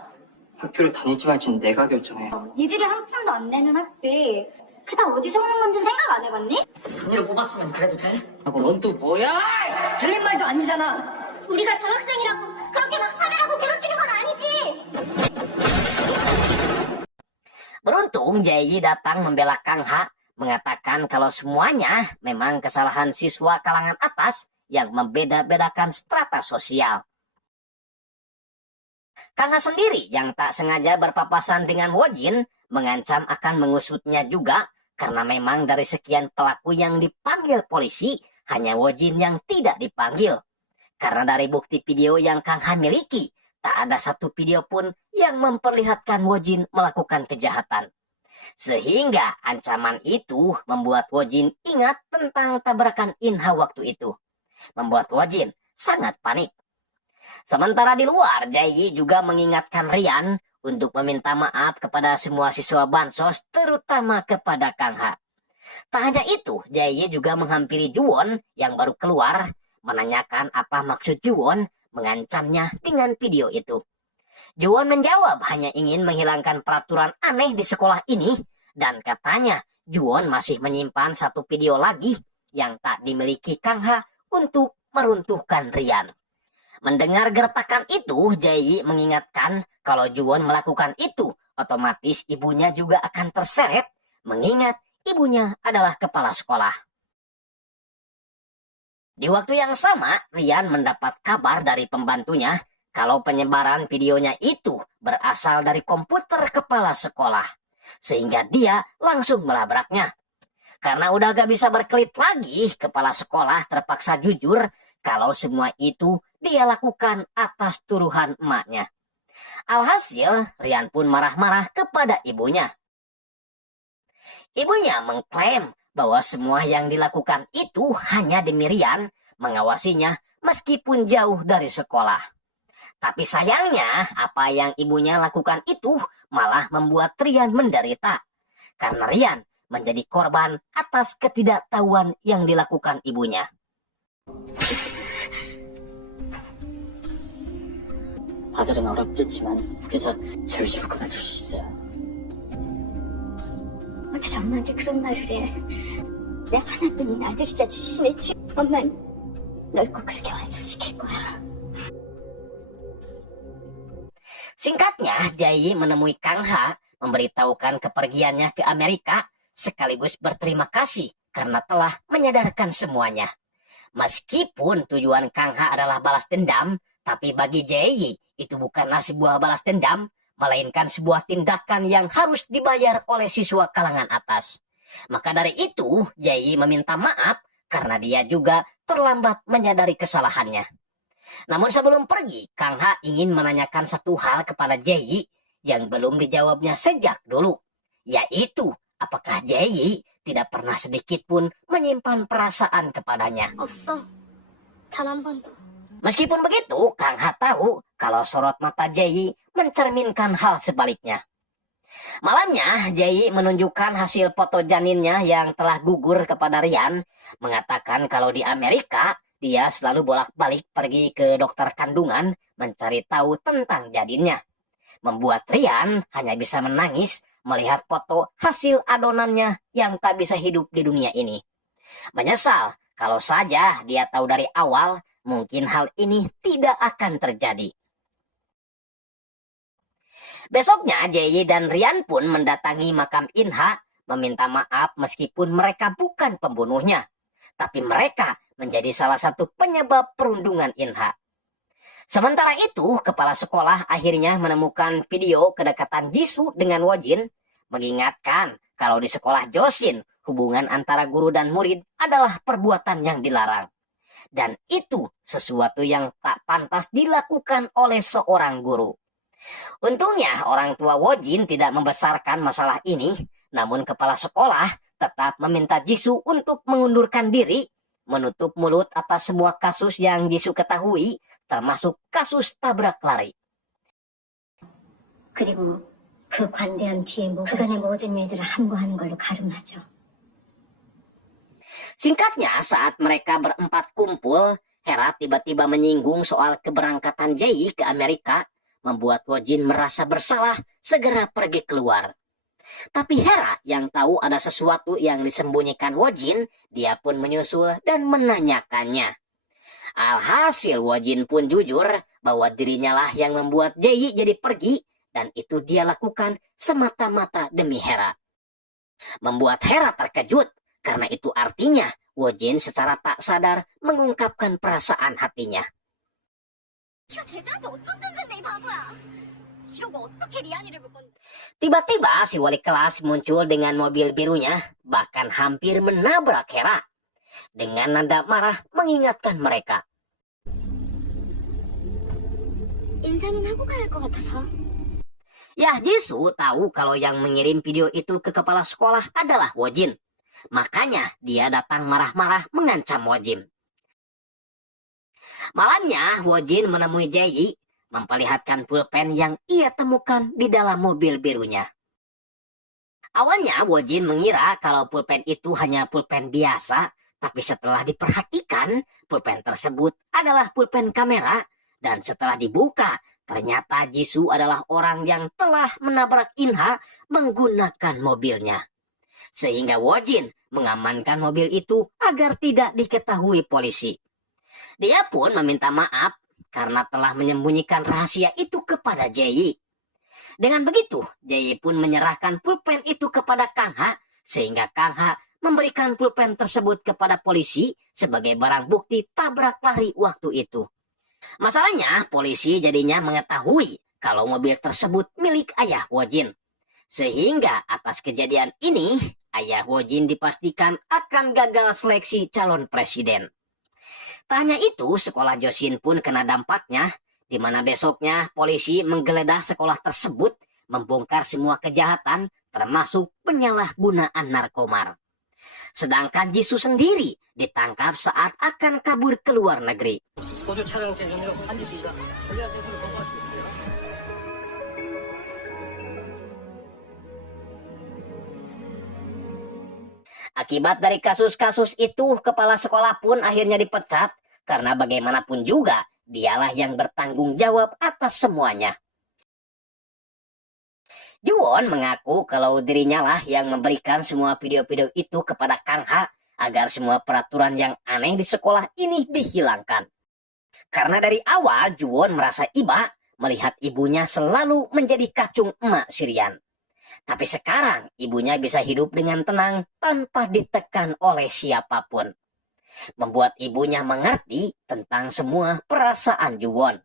학교를 다닐지 말지는 내가 결정해. 니들이 한푼도 안 내는 학비 그다 어디서 오는 건지 생각 안 해봤니? 순위를 뽑았으면 그래도 돼? 넌 또 뭐야? 들린 말도 아니잖아. 우리가 저 학생이라고 그렇게 막 차별하고 괴롭히는 건 아니지. Beruntung Jae datang membela Kang Ha, mengatakan kalau semuanya memang kesalahan siswa kalangan atas yang membeda-bedakan strata sosial. Kang Ha sendiri yang tak sengaja berpapasan dengan Wojin mengancam akan mengusutnya juga karena memang dari sekian pelaku yang dipanggil polisi hanya Wojin yang tidak dipanggil. Karena dari bukti video yang Kang Ha miliki tak ada satu video pun yang memperlihatkan Wojin melakukan kejahatan. Sehingga ancaman itu membuat Wojin ingat tentang tabrakan Inha waktu itu. Membuat Wojin sangat panik. Sementara di luar, Jae-yi juga mengingatkan Ryan untuk meminta maaf kepada semua siswa bansos, terutama kepada Kang Ha. Tak hanya itu, Jae-yi juga menghampiri Juwon yang baru keluar, menanyakan apa maksud Juwon mengancamnya dengan video itu. Juwon menjawab hanya ingin menghilangkan peraturan aneh di sekolah ini, dan katanya Juwon masih menyimpan satu video lagi yang tak dimiliki Kang Ha untuk meruntuhkan Ryan. Mendengar gertakan itu, Jae-yi mengingatkan kalau Juwon melakukan itu, otomatis ibunya juga akan terseret, mengingat ibunya adalah kepala sekolah. Di waktu yang sama, Ryan mendapat kabar dari pembantunya kalau penyebaran videonya itu berasal dari komputer kepala sekolah, sehingga dia langsung melabraknya. Karena udah gak bisa berkelit lagi, kepala sekolah terpaksa jujur kalau semua itu dia lakukan atas tuduhan emaknya. Alhasil, Ryan pun marah-marah kepada ibunya. Ibunya mengklaim bahwa semua yang dilakukan itu hanya demi Ryan mengawasinya meskipun jauh dari sekolah. Tapi sayangnya, apa yang ibunya lakukan itu malah membuat Ryan menderita. Karena Ryan menjadi korban atas ketidaktahuan yang dilakukan ibunya. 아들은 어렵겠지만 후계자 절실히 끊어줄 수 있어요. 어떻게 엄마한테 그런 말을 해. 내 하나뿐인 아들이자 주신의 주. 엄마는 널 꼭 그렇게 완성시킬 거야. Singkatnya, Jae-yi menemui Kang Ha, memberitahukan kepergiannya ke Amerika, sekaligus berterima kasih karena telah menyadarkan semuanya. Meskipun tujuan Kang Ha adalah balas dendam, tapi bagi Jae-yi itu bukanlah sebuah balas dendam, melainkan sebuah tindakan yang harus dibayar oleh siswa kalangan atas. Maka dari itu, Jae-yi meminta maaf karena dia juga terlambat menyadari kesalahannya. Namun sebelum pergi, Kang Ha ingin menanyakan satu hal kepada Jae-yi yang belum dijawabnya sejak dulu, yaitu apakah Jae-yi tidak pernah sedikit pun menyimpan perasaan kepadanya. 없어. 단 한 번도. Meskipun begitu, Kang Ha tahu kalau sorot mata Jae-yi mencerminkan hal sebaliknya. Malamnya, Jae-yi menunjukkan hasil foto janinnya yang telah gugur kepada Ryan, mengatakan kalau di Amerika, dia selalu bolak-balik pergi ke dokter kandungan mencari tahu tentang janinnya. Membuat Ryan hanya bisa menangis melihat foto hasil adonannya yang tak bisa hidup di dunia ini. Menyesal kalau saja dia tahu dari awal, mungkin hal ini tidak akan terjadi. Besoknya, Jae-yi dan Ryan pun mendatangi makam Inha, meminta maaf meskipun mereka bukan pembunuhnya. Tapi mereka menjadi salah satu penyebab perundungan Inha. Sementara itu, kepala sekolah akhirnya menemukan video kedekatan Jisoo dengan Wojin, mengingatkan kalau di sekolah Joseon, hubungan antara guru dan murid adalah perbuatan yang dilarang. Dan itu sesuatu yang tak pantas dilakukan oleh seorang guru. Untungnya orang tua Wojin tidak membesarkan masalah ini, namun kepala sekolah tetap meminta Jisoo untuk mengundurkan diri, menutup mulut atas semua kasus yang Jisoo ketahui, termasuk kasus tabrak lari. 그리고 그 관대함 뒤에 그간의 모든 일들을 함구하는 걸로 가름하죠. Singkatnya, saat mereka berempat kumpul, Hera tiba-tiba menyinggung soal keberangkatan Jae-yi ke Amerika, membuat Wojin merasa bersalah segera pergi keluar. Tapi Hera yang tahu ada sesuatu yang disembunyikan Wojin, dia pun menyusul dan menanyakannya. Alhasil Wojin pun jujur bahwa dirinya lah yang membuat Jae-yi jadi pergi, dan itu dia lakukan semata-mata demi Hera. Membuat Hera terkejut, karena itu artinya Wojin secara tak sadar mengungkapkan perasaan hatinya. Tiba-tiba si wali kelas muncul dengan mobil birunya, bahkan hampir menabrak Hera. Dengan nada marah mengingatkan mereka. 인사는 하고 가야 할 것 같아서. Ya, Jisoo tahu kalau yang mengirim video itu ke kepala sekolah adalah Wojin. Makanya dia datang marah-marah mengancam Wojin. Malamnya, Wojin menemui Jae-yi, memperlihatkan pulpen yang ia temukan di dalam mobil birunya. Awalnya, Wojin mengira kalau pulpen itu hanya pulpen biasa, tapi setelah diperhatikan, pulpen tersebut adalah pulpen kamera, dan setelah dibuka, ternyata Jisoo adalah orang yang telah menabrak Inha menggunakan mobilnya. Sehingga Wojin mengamankan mobil itu agar tidak diketahui polisi. Dia pun meminta maaf karena telah menyembunyikan rahasia itu kepada Jae-yi. Dengan begitu, Jae-yi pun menyerahkan pulpen itu kepada Kang Ha, sehingga Kang Ha memberikan pulpen tersebut kepada polisi sebagai barang bukti tabrak lari waktu itu. Masalahnya, polisi jadinya mengetahui kalau mobil tersebut milik ayah Wojin. Sehingga atas kejadian ini, ayah Wojin dipastikan akan gagal seleksi calon presiden. Tak hanya itu, sekolah Joshin pun kena dampaknya, di mana besoknya polisi menggeledah sekolah tersebut, membongkar semua kejahatan, termasuk penyalahgunaan narkoba. Sedangkan Jisoo sendiri ditangkap saat akan kabur ke luar negeri. 보조 촬영 재정이라고 앉으십니다. 안녕하세요. 반갑습니다. Akibat dari kasus-kasus itu, kepala sekolah pun akhirnya dipecat, karena bagaimanapun juga, dialah yang bertanggung jawab atas semuanya. Juwon mengaku kalau dirinya lah yang memberikan semua video-video itu kepada Kang Ha agar semua peraturan yang aneh di sekolah ini dihilangkan. Karena dari awal Juwon merasa iba melihat ibunya selalu menjadi kacung emak Sirian. Tapi sekarang ibunya bisa hidup dengan tenang tanpa ditekan oleh siapapun. Membuat ibunya mengerti tentang semua perasaan Juwon.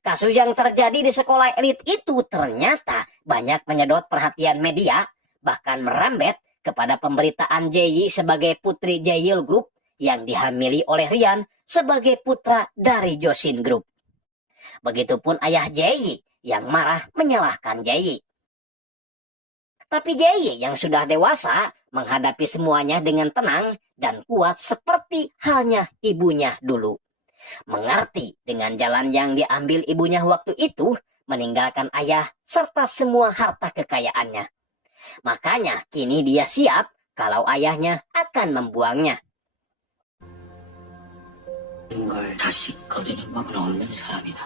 Kasus yang terjadi di sekolah elit itu ternyata banyak menyedot perhatian media, bahkan merembet kepada pemberitaan Jae-yi sebagai putri Jaeil Group yang dihamili oleh Rian sebagai putra dari Joshin Group. Begitupun ayah Jae-yi yang marah menyalahkan Jae-yi. Tapi Jae-yi yang sudah dewasa menghadapi semuanya dengan tenang dan kuat seperti halnya ibunya dulu. Mengerti dengan jalan yang diambil ibunya waktu itu, meninggalkan ayah serta semua harta kekayaannya. Makanya kini dia siap kalau ayahnya akan membuangnya. 걸 다시 거두는 법은 없는 사람이다.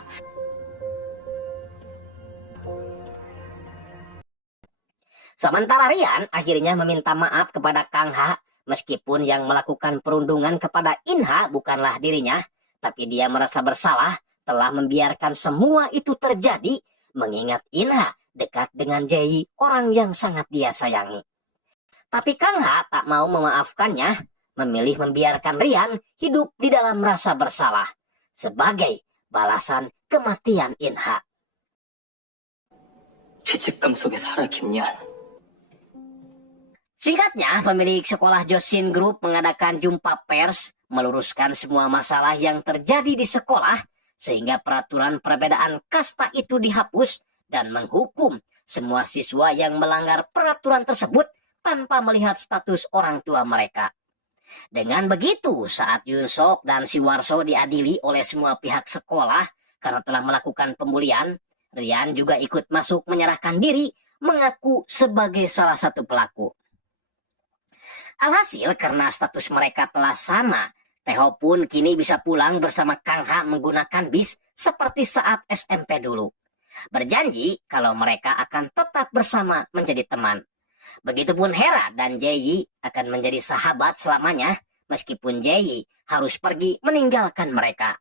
Sementara Rian akhirnya meminta maaf kepada Kang Ha, meskipun yang melakukan perundungan kepada Inha bukanlah dirinya, tapi dia merasa bersalah telah membiarkan semua itu terjadi, mengingat Inha dekat dengan Jae-yi, orang yang sangat dia sayangi. Tapi Kang Ha tak mau memaafkannya, memilih membiarkan Rian hidup di dalam rasa bersalah, sebagai balasan kematian Inha. 죄책감 속에 살아 김야. Singkatnya, pemilik sekolah Joshin Group mengadakan jumpa pers, meluruskan semua masalah yang terjadi di sekolah, sehingga peraturan perbedaan kasta itu dihapus dan menghukum semua siswa yang melanggar peraturan tersebut tanpa melihat status orang tua mereka. Dengan begitu, saat Yoon Sok dan si Warso diadili oleh semua pihak sekolah karena telah melakukan pembulian, Rian juga ikut masuk menyerahkan diri, mengaku sebagai salah satu pelaku. Alhasil, karena status mereka telah sama, Taeho pun kini bisa pulang bersama Kang Ha menggunakan bis seperti saat SMP dulu. Berjanji kalau mereka akan tetap bersama menjadi teman. Begitupun Hera dan Jae-yi akan menjadi sahabat selamanya, meskipun Jae-yi harus pergi meninggalkan mereka.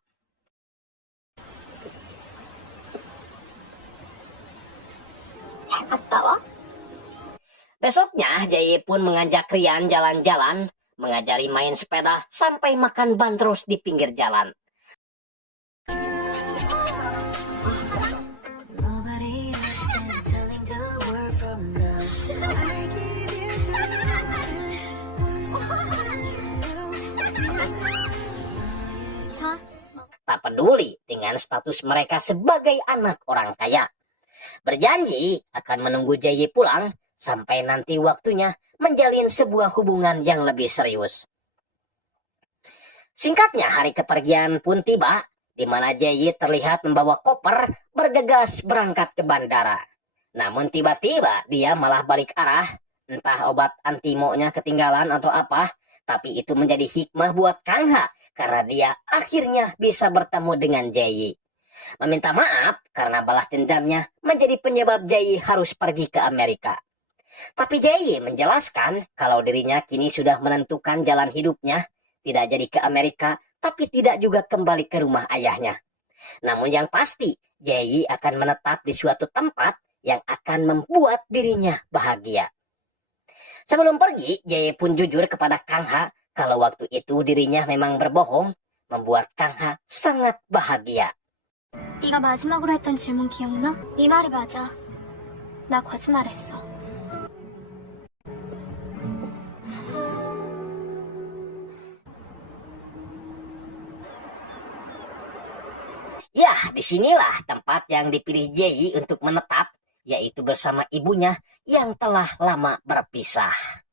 잘 갔다 와? Besoknya, Jae-yi pun mengajak Rian jalan-jalan, mengajari main sepeda sampai makan bandros di pinggir jalan. 좋아. Tak peduli dengan status mereka sebagai anak orang kaya. Berjanji akan menunggu Jae pulang sampai nanti waktunya menjalin sebuah hubungan yang lebih serius. Singkatnya, hari kepergian pun tiba, di mana Jae terlihat membawa koper bergegas berangkat ke bandara. Namun tiba-tiba dia malah balik arah, entah obat antimonya ketinggalan atau apa, tapi itu menjadi hikmah buat Kang Ha karena dia akhirnya bisa bertemu dengan Jae. Meminta maaf karena balas dendamnya menjadi penyebab Jae harus pergi ke Amerika. Tapi Jae menjelaskan kalau dirinya kini sudah menentukan jalan hidupnya, tidak jadi ke Amerika, tapi tidak juga kembali ke rumah ayahnya. Namun yang pasti, Jae akan menetap di suatu tempat yang akan membuat dirinya bahagia. Sebelum pergi, Jae pun jujur kepada Kang Ha kalau waktu itu dirinya memang berbohong, membuat Kang Ha sangat bahagia. 네가 마지막으로 했던 질문 기억나? 네 말이 맞아. 나 거짓말했어. Ya, disinilah tempat yang dipilih Jae untuk menetap, yaitu bersama ibunya yang telah lama berpisah.